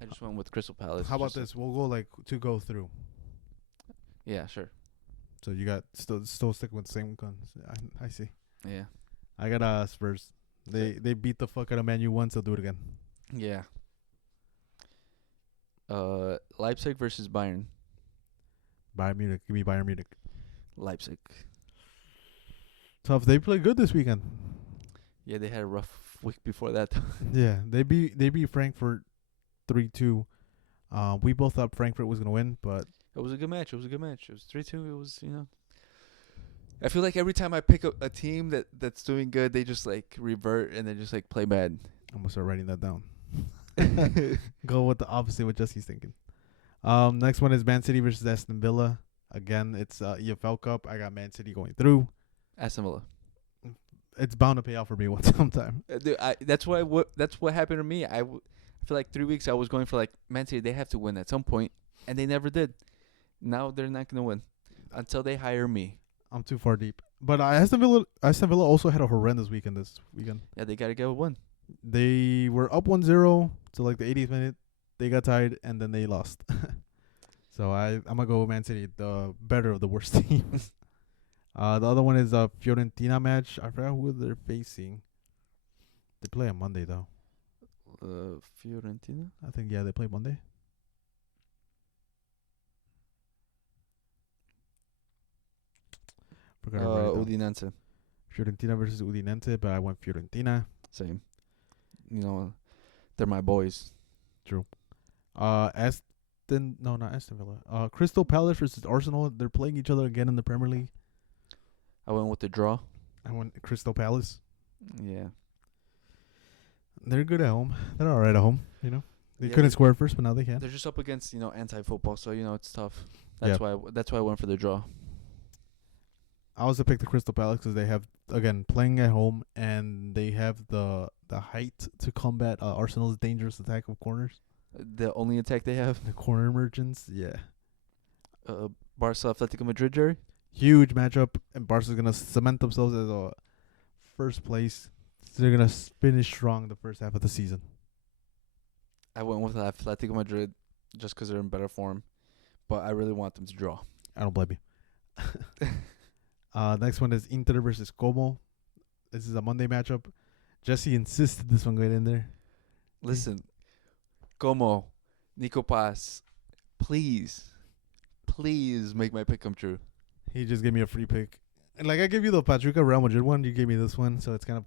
just went with Crystal Palace. How about this? We'll go to go through. Yeah, sure. So you got still sticking with the same guns. I see. Yeah. I got Spurs. They beat the fuck out of Man U once. They'll do it again. Yeah. Leipzig versus Bayern. Bayern Munich. Give me Bayern Munich. Leipzig. Tough. They play good this weekend. Yeah, they had a rough week before that. Yeah, they beat Frankfurt 3-2. We both thought Frankfurt was gonna win, but it was a good match. It was 3-2. It was, I feel like every time I pick a team that's doing good, they just revert and they just play bad. I'm gonna start writing that down. Go with the opposite what Jesse's thinking. Next one is Man City versus Aston Villa. Again, it's EFL Cup. I got Man City going through. Aston Villa. It's bound to pay off for me sometime. Dude, that's what happened to me. I feel 3 weeks I was going for Man City. They have to win at some point, and they never did. Now they're not gonna win until they hire me. I'm too far deep. But Aston Villa also had a horrendous weekend this weekend. Yeah, they gotta get a win. They were up 1-0 to the 80th minute. They got tied and then they lost. So I'm gonna go with Man City, the better of the worst teams. The other one is a Fiorentina match. I forgot who they're facing. They play on Monday though. Fiorentina? I think they play Monday. Forgot to write it down. Udinese. Fiorentina versus Udinese, but I went Fiorentina. Same. They're my boys. True. Not Aston Villa. Crystal Palace versus Arsenal. They're playing each other again in the Premier League. I went with the draw. I went Crystal Palace. Yeah. They're good at home. They're all right at home. They couldn't score at first, but now they can. They're just up against anti-football, so it's tough. That's why I went for the draw. I also picked the Crystal Palace because they have, again, playing at home, and they have the height to combat Arsenal's dangerous attack of corners. The only attack they have. The corner merchants, yeah. Barca Atletico Madrid, Jerry. Huge matchup, and Barca's going to cement themselves as a first place. So they're going to finish strong the first half of the season. I went with Atletico Madrid just because they're in better form, but I really want them to draw. I don't blame you. Next one is Inter versus Como. This is a Monday matchup. Jesse insisted this one get in there. Listen, Como, Nico Paz, please make my pick come true. He just gave me a free pick. And like I gave you the Pachuca Real Madrid one, you gave me this one, so it's kind of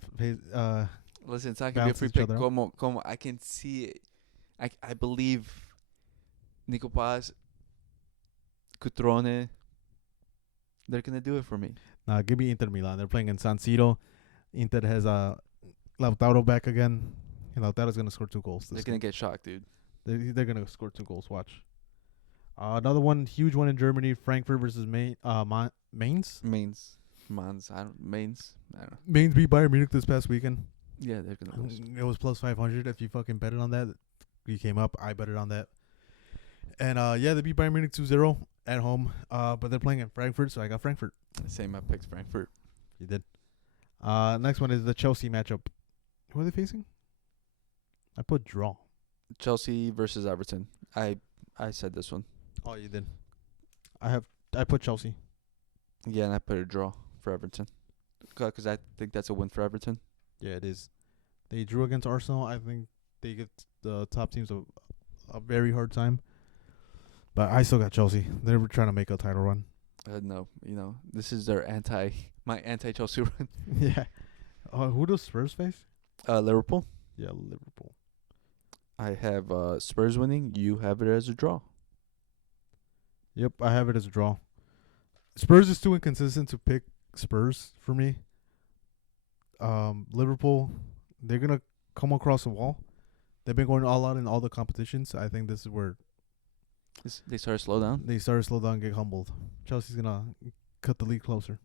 Listen, it's not gonna be a free balances each pick. other out. Como, I can see it. I believe Nico Paz, Cutrone, they're gonna do it for me. Give me Inter Milan. They're playing in San Siro. Inter has Lautaro back again. And Lautaro's gonna score 2 goals. They're gonna get shocked, dude. They're gonna score 2 goals. Watch. Another one, huge one in Germany. Frankfurt versus Mainz. Mainz. I don't know. Mainz beat Bayern Munich this past weekend. Yeah, they're gonna lose. It was plus 500 if you fucking betted on that. You came up. I betted on that. And yeah, they beat Bayern Munich 2-0 at home. But they're playing in Frankfurt, so I got Frankfurt. Same, I picked Frankfurt. You did. Next one is the Chelsea matchup. Who are they facing? I put draw. Chelsea versus Everton. I said this one. Oh, you did. I put Chelsea. Yeah, and I put a draw for Everton. Because I think that's a win for Everton. Yeah, it is. They drew against Arsenal. I think they give the top teams a very hard time. But I still got Chelsea. They were trying to make a title run. No, this is their my anti-Chelsea run. Yeah. Who does Spurs face? Liverpool. Yeah, Liverpool. I have Spurs winning. You have it as a draw. Yep, I have it as a draw. Spurs is too inconsistent to pick Spurs for me. Liverpool, they're going to come across the wall. They've been going all out in all the competitions. I think this is where they start to slow down. They start to slow down and get humbled. Chelsea's going to cut the lead closer.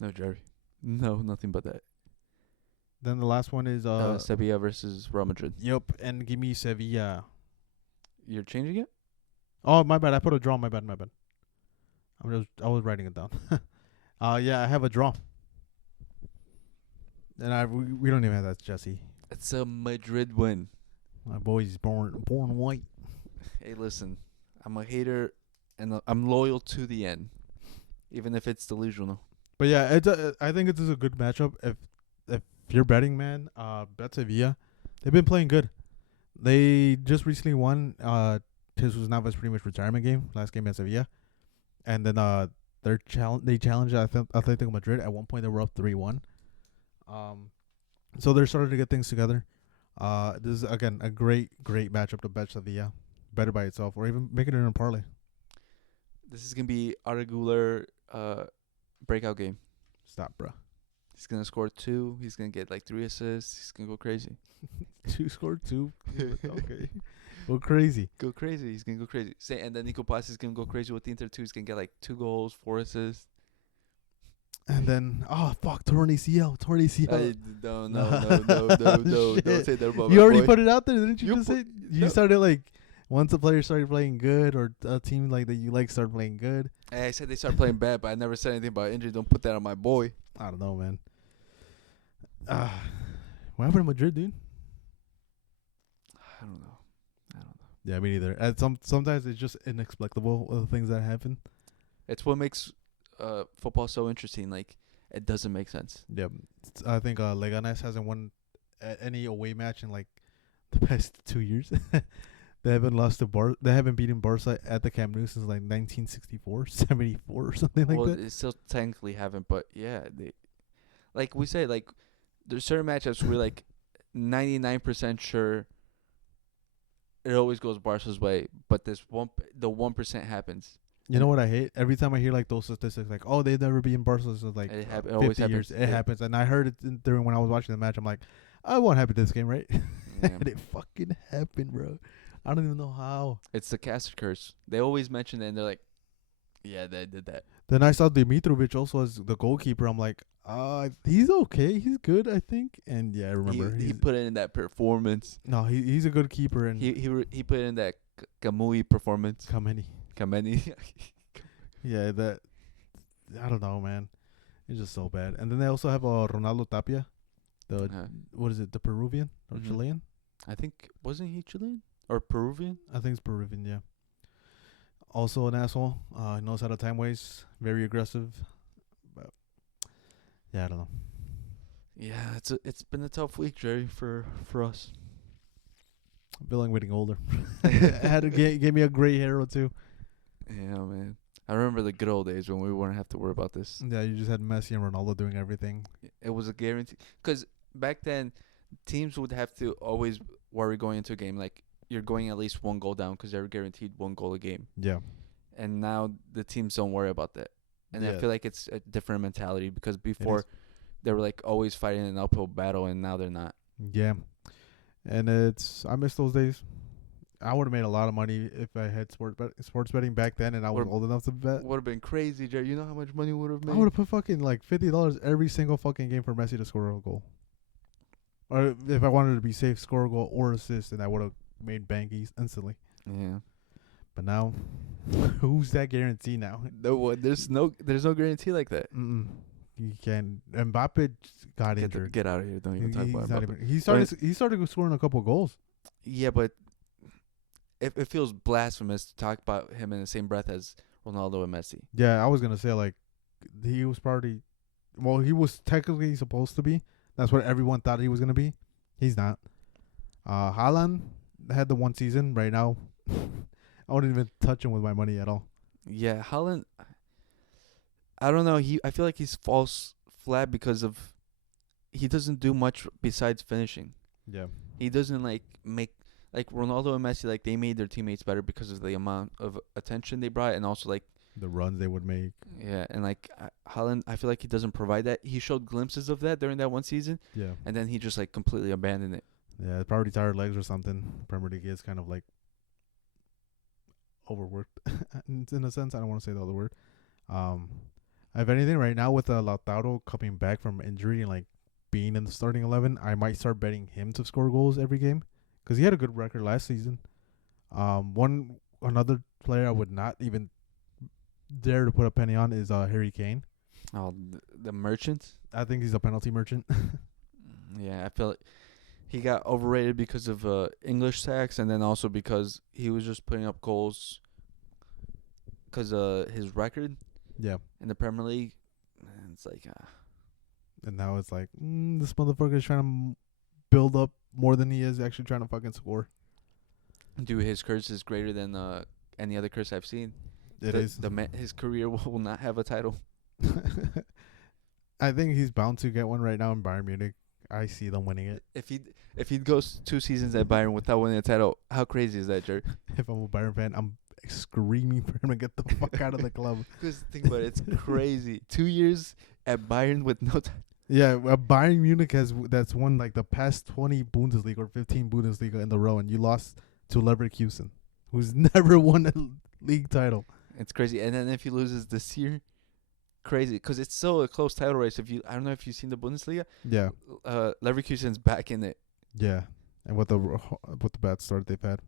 No, Jerry. No, nothing but that. Then the last one is Sevilla versus Real Madrid. Yep, and give me Sevilla. You're changing it? Oh, my bad. I put a draw. My bad. I was writing it down. Yeah, I have a draw. And we don't even have that, Jesse. It's a Madrid win. My boy's born white. Hey, listen. I'm a hater, and I'm loyal to the end, even if it's delusional. But yeah, I think it is a good matchup. If you're betting, man, bet Sevilla. They've been playing good. They just recently won Jesus Navas' pretty much retirement game, last game at Sevilla. And then they challenged Atletico Madrid. At one point, they were up 3-1. So they're starting to get things together. This is, again, a great matchup to bet Sevilla. Bet it by itself, or even make it in a parlay. This is going to be a regular breakout game. Stop, bro. He's going to score 2. He's going to get like 3 assists. He's going to go crazy. 2 scored 2. Okay. Go crazy. Go crazy. He's going to go crazy. And then Nico Paz is going to go crazy with the Inter too. He's going to get like 2 goals, 4 assists. And then, torn ACL. No. Don't say that about You my already boy. put it out there, didn't you? You Just say you no. started like once a player started playing good, or a team like that you like started playing good. Hey, I said they started playing bad, but I never said anything about injury. Don't put that on my boy. I don't know, man. What happened to Madrid, dude? I don't know. Yeah, me neither. Sometimes it's just inexplicable the things that happen. It's what makes football so interesting. Like, it doesn't make sense. Yeah, I think Leganes hasn't won any away match in like the past 2 years. They haven't lost to They haven't beaten Barca at the Camp Nou since like 1964, 74 or something like that. Well, they still technically haven't, but yeah, like we say, like there's certain matchups where like 99% sure it always goes Barca's way, but the 1% happens. You know what I hate? Every time I hear like those statistics, like, oh, they've never beaten Barca since like It 50 always years. happens. It happens, and I heard it during when I was watching the match. I'm like, I won't happen this game, right? Yeah. And it fucking happened, bro. I don't even know how. It's the caster curse. They always mention it, and they're like, yeah, they did that. Then I saw Dimitrovic also as the goalkeeper. I'm like, he's okay. He's good, I think. And yeah, I remember He put in that performance. no, he's a good keeper. And He put in that Kamui performance. Kameni. Kameni. Yeah, that I don't know, man. It's just so bad. And then they also have Ronaldo Tapia, the what is it, the Peruvian or Mhm. Chilean? I think wasn't he Chilean or Peruvian? I think it's Peruvian. Yeah. Also an asshole. Knows how to time waste. Very aggressive. But yeah, I don't know. Yeah, it's been a tough week, Jerry, for us. I feel like I'm getting older. I had to gave me a gray hair or two. Yeah, man. I remember the good old days when we wouldn't have to worry about this. Yeah, you just had Messi and Ronaldo doing everything. It was a guarantee. Because back then, teams would have to always worry going into a game. Like, you're going at least one goal down because they're guaranteed one goal a game. Yeah. And now the teams don't worry about that. And I feel like it's a different mentality because before they were like always fighting an uphill battle and now they're not. Yeah. And I miss those days. I would have made a lot of money if I had sports betting back then and I was old enough to bet. Would have been crazy, Jerry. You know how much money would have made? I would have put fucking like $50 every single fucking game for Messi to score a goal. Or if I wanted to be safe, score a goal or assist, and I would have made bankies instantly. Yeah. But now, who's that guarantee now? No, there's no guarantee like that. You can. Mbappe got injured. Get out of here! Don't even talk about Mbappe. He started scoring a couple of goals. Yeah, but it feels blasphemous to talk about him in the same breath as Ronaldo and Messi. Yeah, I was gonna say like he was he was technically supposed to be. That's what everyone thought he was gonna be. He's not. Haaland had the one season. Right now, I wouldn't even touch him with my money at all. Yeah, Haaland. I don't know. I feel like he's falls flat because he doesn't do much besides finishing. Yeah. He doesn't make Ronaldo and Messi, like they made their teammates better because of the amount of attention they brought and also like the runs they would make. Yeah, and like Haaland, I feel like he doesn't provide that. He showed glimpses of that during that one season. Yeah. And then he just like completely abandoned it. Yeah, probably tired legs or something. Premier League is kind of like overworked in a sense. I don't want to say the other word. If anything, right now with Lautaro coming back from injury and like being in the starting 11, I might start betting him to score goals every game because he had a good record last season. Another player I would not even dare to put a penny on is Harry Kane. Oh, the merchant. I think he's a penalty merchant. Yeah, I feel like he got overrated because of English tax, and then also because he was just putting up goals because his record. Yeah. In the Premier League, and it's like. And now it's like this motherfucker is trying to build up more than he is actually trying to fucking score. Dude, his curse is greater than any other curse I've seen. His career will not have a title. I think he's bound to get one right now in Bayern Munich. I see them winning it. If he goes 2 seasons at Bayern without winning a title, how crazy is that, Jerry? If I'm a Bayern fan, I'm screaming for him to get the fuck out of the club. Because think about it, it's crazy. 2 years at Bayern with no title. Yeah, Bayern Munich that's won like the past 20 Bundesliga or 15 Bundesliga in the row, and you lost to Leverkusen, who's never won a league title. It's crazy. And then if he loses this year, crazy, because it's still a close title race. I don't know if you've seen the Bundesliga. Yeah. Leverkusen's back in it. Yeah, and with the bad start they've had,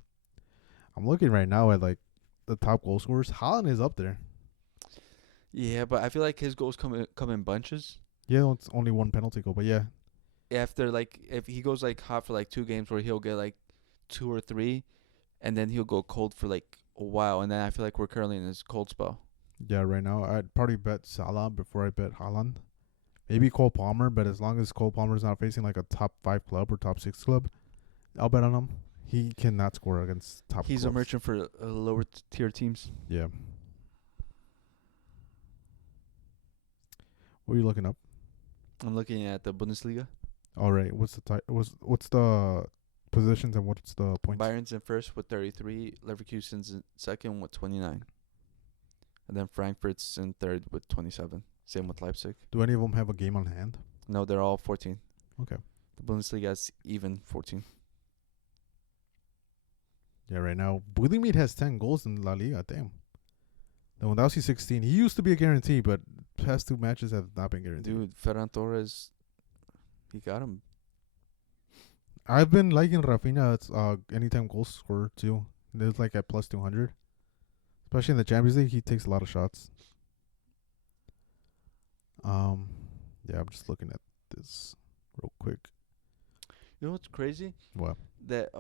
I'm looking right now at like the top goal scorers. Haaland is up there. Yeah, but I feel like his goals come in bunches. Yeah, it's only one penalty goal, but yeah. After if he goes hot for 2 games where he'll get 2 or 3, and then he'll go cold for a while, and then I feel like we're currently in his cold spell. Yeah, right now I'd probably bet Salah before I bet Haaland. Maybe Cole Palmer, but as long as Cole Palmer's not facing a top 5 club or top 6 club, I'll bet on him. He cannot score against top He's clubs. a merchant for lower tier teams. Yeah. What are you looking up? I'm looking at the Bundesliga. All right. What's the positions and what's the points? Bayern's in first with 33. Leverkusen's in second with 29. And then Frankfurt's in third with 27. Same with Leipzig. Do any of them have a game on hand? No, they're all 14. Okay. The Bundesliga is even 14. Yeah, right now Budimir has 10 goals in La Liga. Damn. Lewandowski 16. He used to be a guarantee, but past two matches have not been guaranteed. Dude, Ferran Torres, he got him. I've been liking Rafinha. It's anytime goal scorer too. It's like at plus 200, especially in the Champions League. He takes a lot of shots. Yeah, I'm just looking at this real quick. You know what's crazy? What? That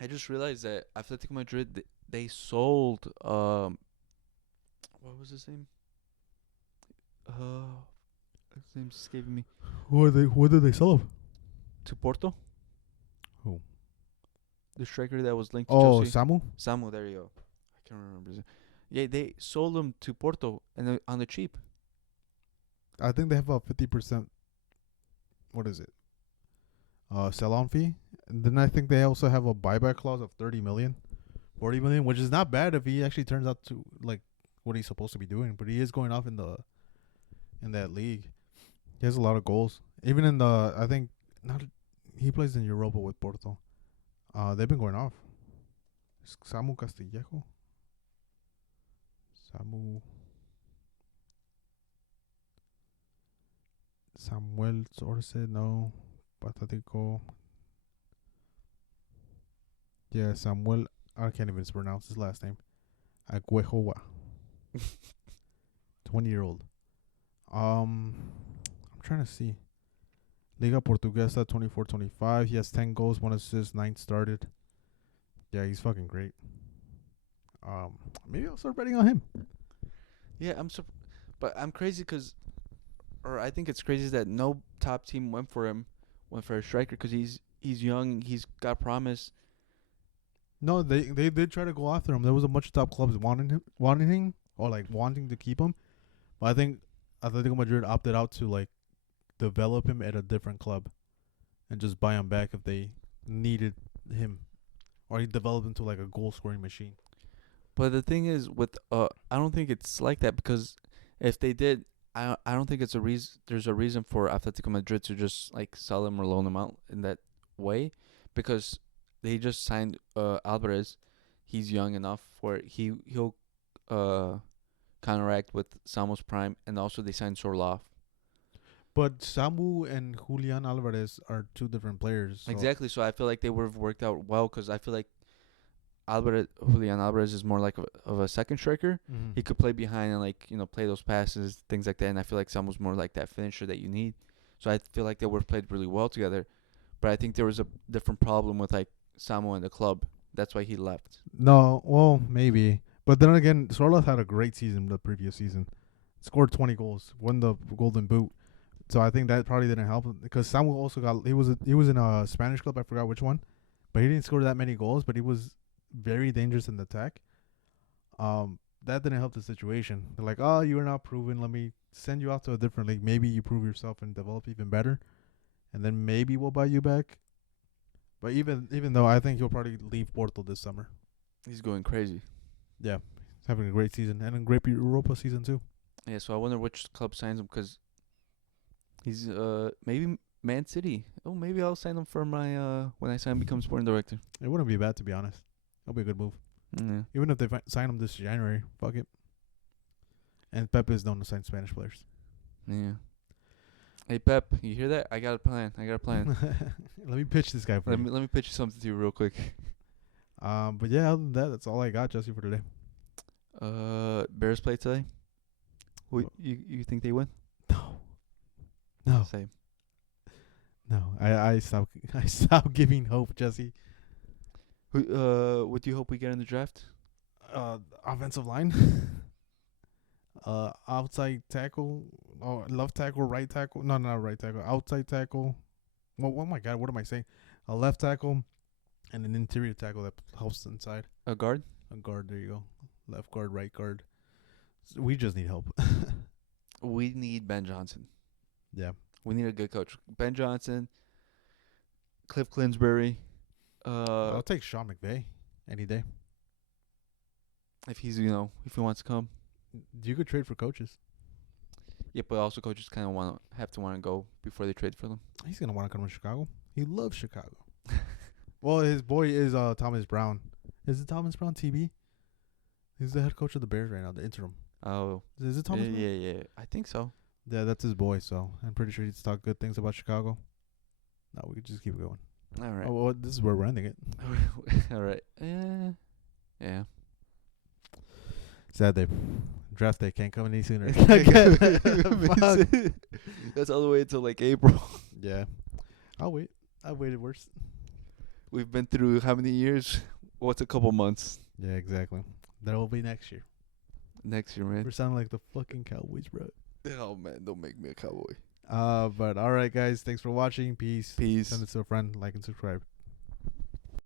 I just realized that Atletico Madrid they sold what was his name? His name's escaping me. What did they sell him? To Porto. Who? The striker that was linked to Oh, Chelsea. Samu. Samu, there you go. I can't remember his name. Yeah, they sold him to Porto and on the cheap. I think they have a 50%. What is it? Sell-on fee. And then I think they also have a buyback clause of 30 million, 40 million, which is not bad if he actually turns out to like what he's supposed to be doing. But he is going off in that league. He has a lot of goals. Even in the I think not he plays in Europa with Porto. They've been going off. Samu Castillejo. Samuel Sorce, no. Patatico. Yeah, Samuel. I can't even pronounce his last name. Aguejoa. 20-year-old. I'm trying to see. Liga Portuguesa 24-25. He has 10 goals, 1 assist, 9 started. Yeah, he's fucking great. Maybe I'll start betting on him. Yeah, but I'm crazy or I think it's crazy that no top team went for a striker because he's young, he's got promise. No, they did try to go after him. There was a bunch of top clubs wanting him, or like wanting to keep him. But I think Atletico Madrid opted out to like develop him at a different club, and just buy him back if they needed him, or he developed into like a goal scoring machine. But the thing is, I don't think it's like that because if they did, I don't think it's a reason. There's a reason for Atletico Madrid to just like sell him or loan him out in that way, because they just signed Alvarez. He's young enough for he'll counteract with Samu's prime, and also they signed Sorloth. But Samu and Julian Alvarez are two different players. So Exactly. So I feel like they would have worked out well because I feel like Julian Alvarez is more like of a second striker. Mm-hmm. He could play behind and like play those passes, things like that. And I feel like Samu's more like that finisher that you need. So I feel like they would have played really well together. But I think there was a different problem with like Samu and the club. That's why he left. No, well, maybe. But then again, Sorloth had a great season the previous season. Scored 20 goals, won the Golden Boot. So I think that probably didn't help him because Samu also he was in a Spanish club. I forgot which one, but he didn't score that many goals. But he was very dangerous in the attack. That didn't help the situation. They're like, oh, you are not proven. Let me send you out to a different league. Maybe you prove yourself and develop even better, and then maybe we'll buy you back. But even though I think he'll probably leave Porto this summer. He's going crazy. Yeah, he's having a great season and a great Europa season too. Yeah, so I wonder which club signs him because he's maybe Man City. Oh, maybe I'll sign him for my when I become sporting director. It wouldn't be bad to be honest. That'll be a good move. Yeah. Even if they sign him this January, fuck it. And Pep is known to sign Spanish players. Yeah. Hey Pep, you hear that? I got a plan. Let me pitch this guy for you. Let me pitch you something to you real quick. But yeah, other than that, that's all I got, Jesse, for today. Bears play today. Who you think they win? No. Same. No. I stopped giving hope, Jesse. What do you hope we get in the draft? Offensive line. Outside tackle. Oh, left tackle, right tackle. No, not right tackle. Outside tackle. Well, oh my God, what am I saying? A left tackle and an interior tackle that helps inside. A guard? A guard, there you go. Left guard, right guard. So we just need help. We need Ben Johnson. Yeah. We need a good coach. Ben Johnson, Cliff Clinsbury. I'll take Sean McVay any day. If he's, if he wants to come. You could trade for coaches. Yeah, but also coaches kind of have to want to go before they trade for them. He's going to want to come to Chicago. He loves Chicago. Well, his boy is Thomas Brown. Is it Thomas Brown, TB? He's the head coach of the Bears right now, the interim. Oh, Is it yeah, Thomas Brown? yeah. I think so. Yeah, that's his boy. So I'm pretty sure he's talked good things about Chicago. No, we could just keep going. All right. Oh, well, this is where we're ending it. All right. Yeah. Sad day. Draft day can't come any sooner. Fuck. Fuck. That's all the way until like April. Yeah. I'll wait. I've waited worse. We've been through how many years? What's a couple months? Yeah, exactly. That'll be next year. Next year, man. We're sounding like the fucking Cowboys, bro. Oh man, don't make me a cowboy. But all right, guys. Thanks for watching. Peace. Peace. Send it to a friend. Like and subscribe.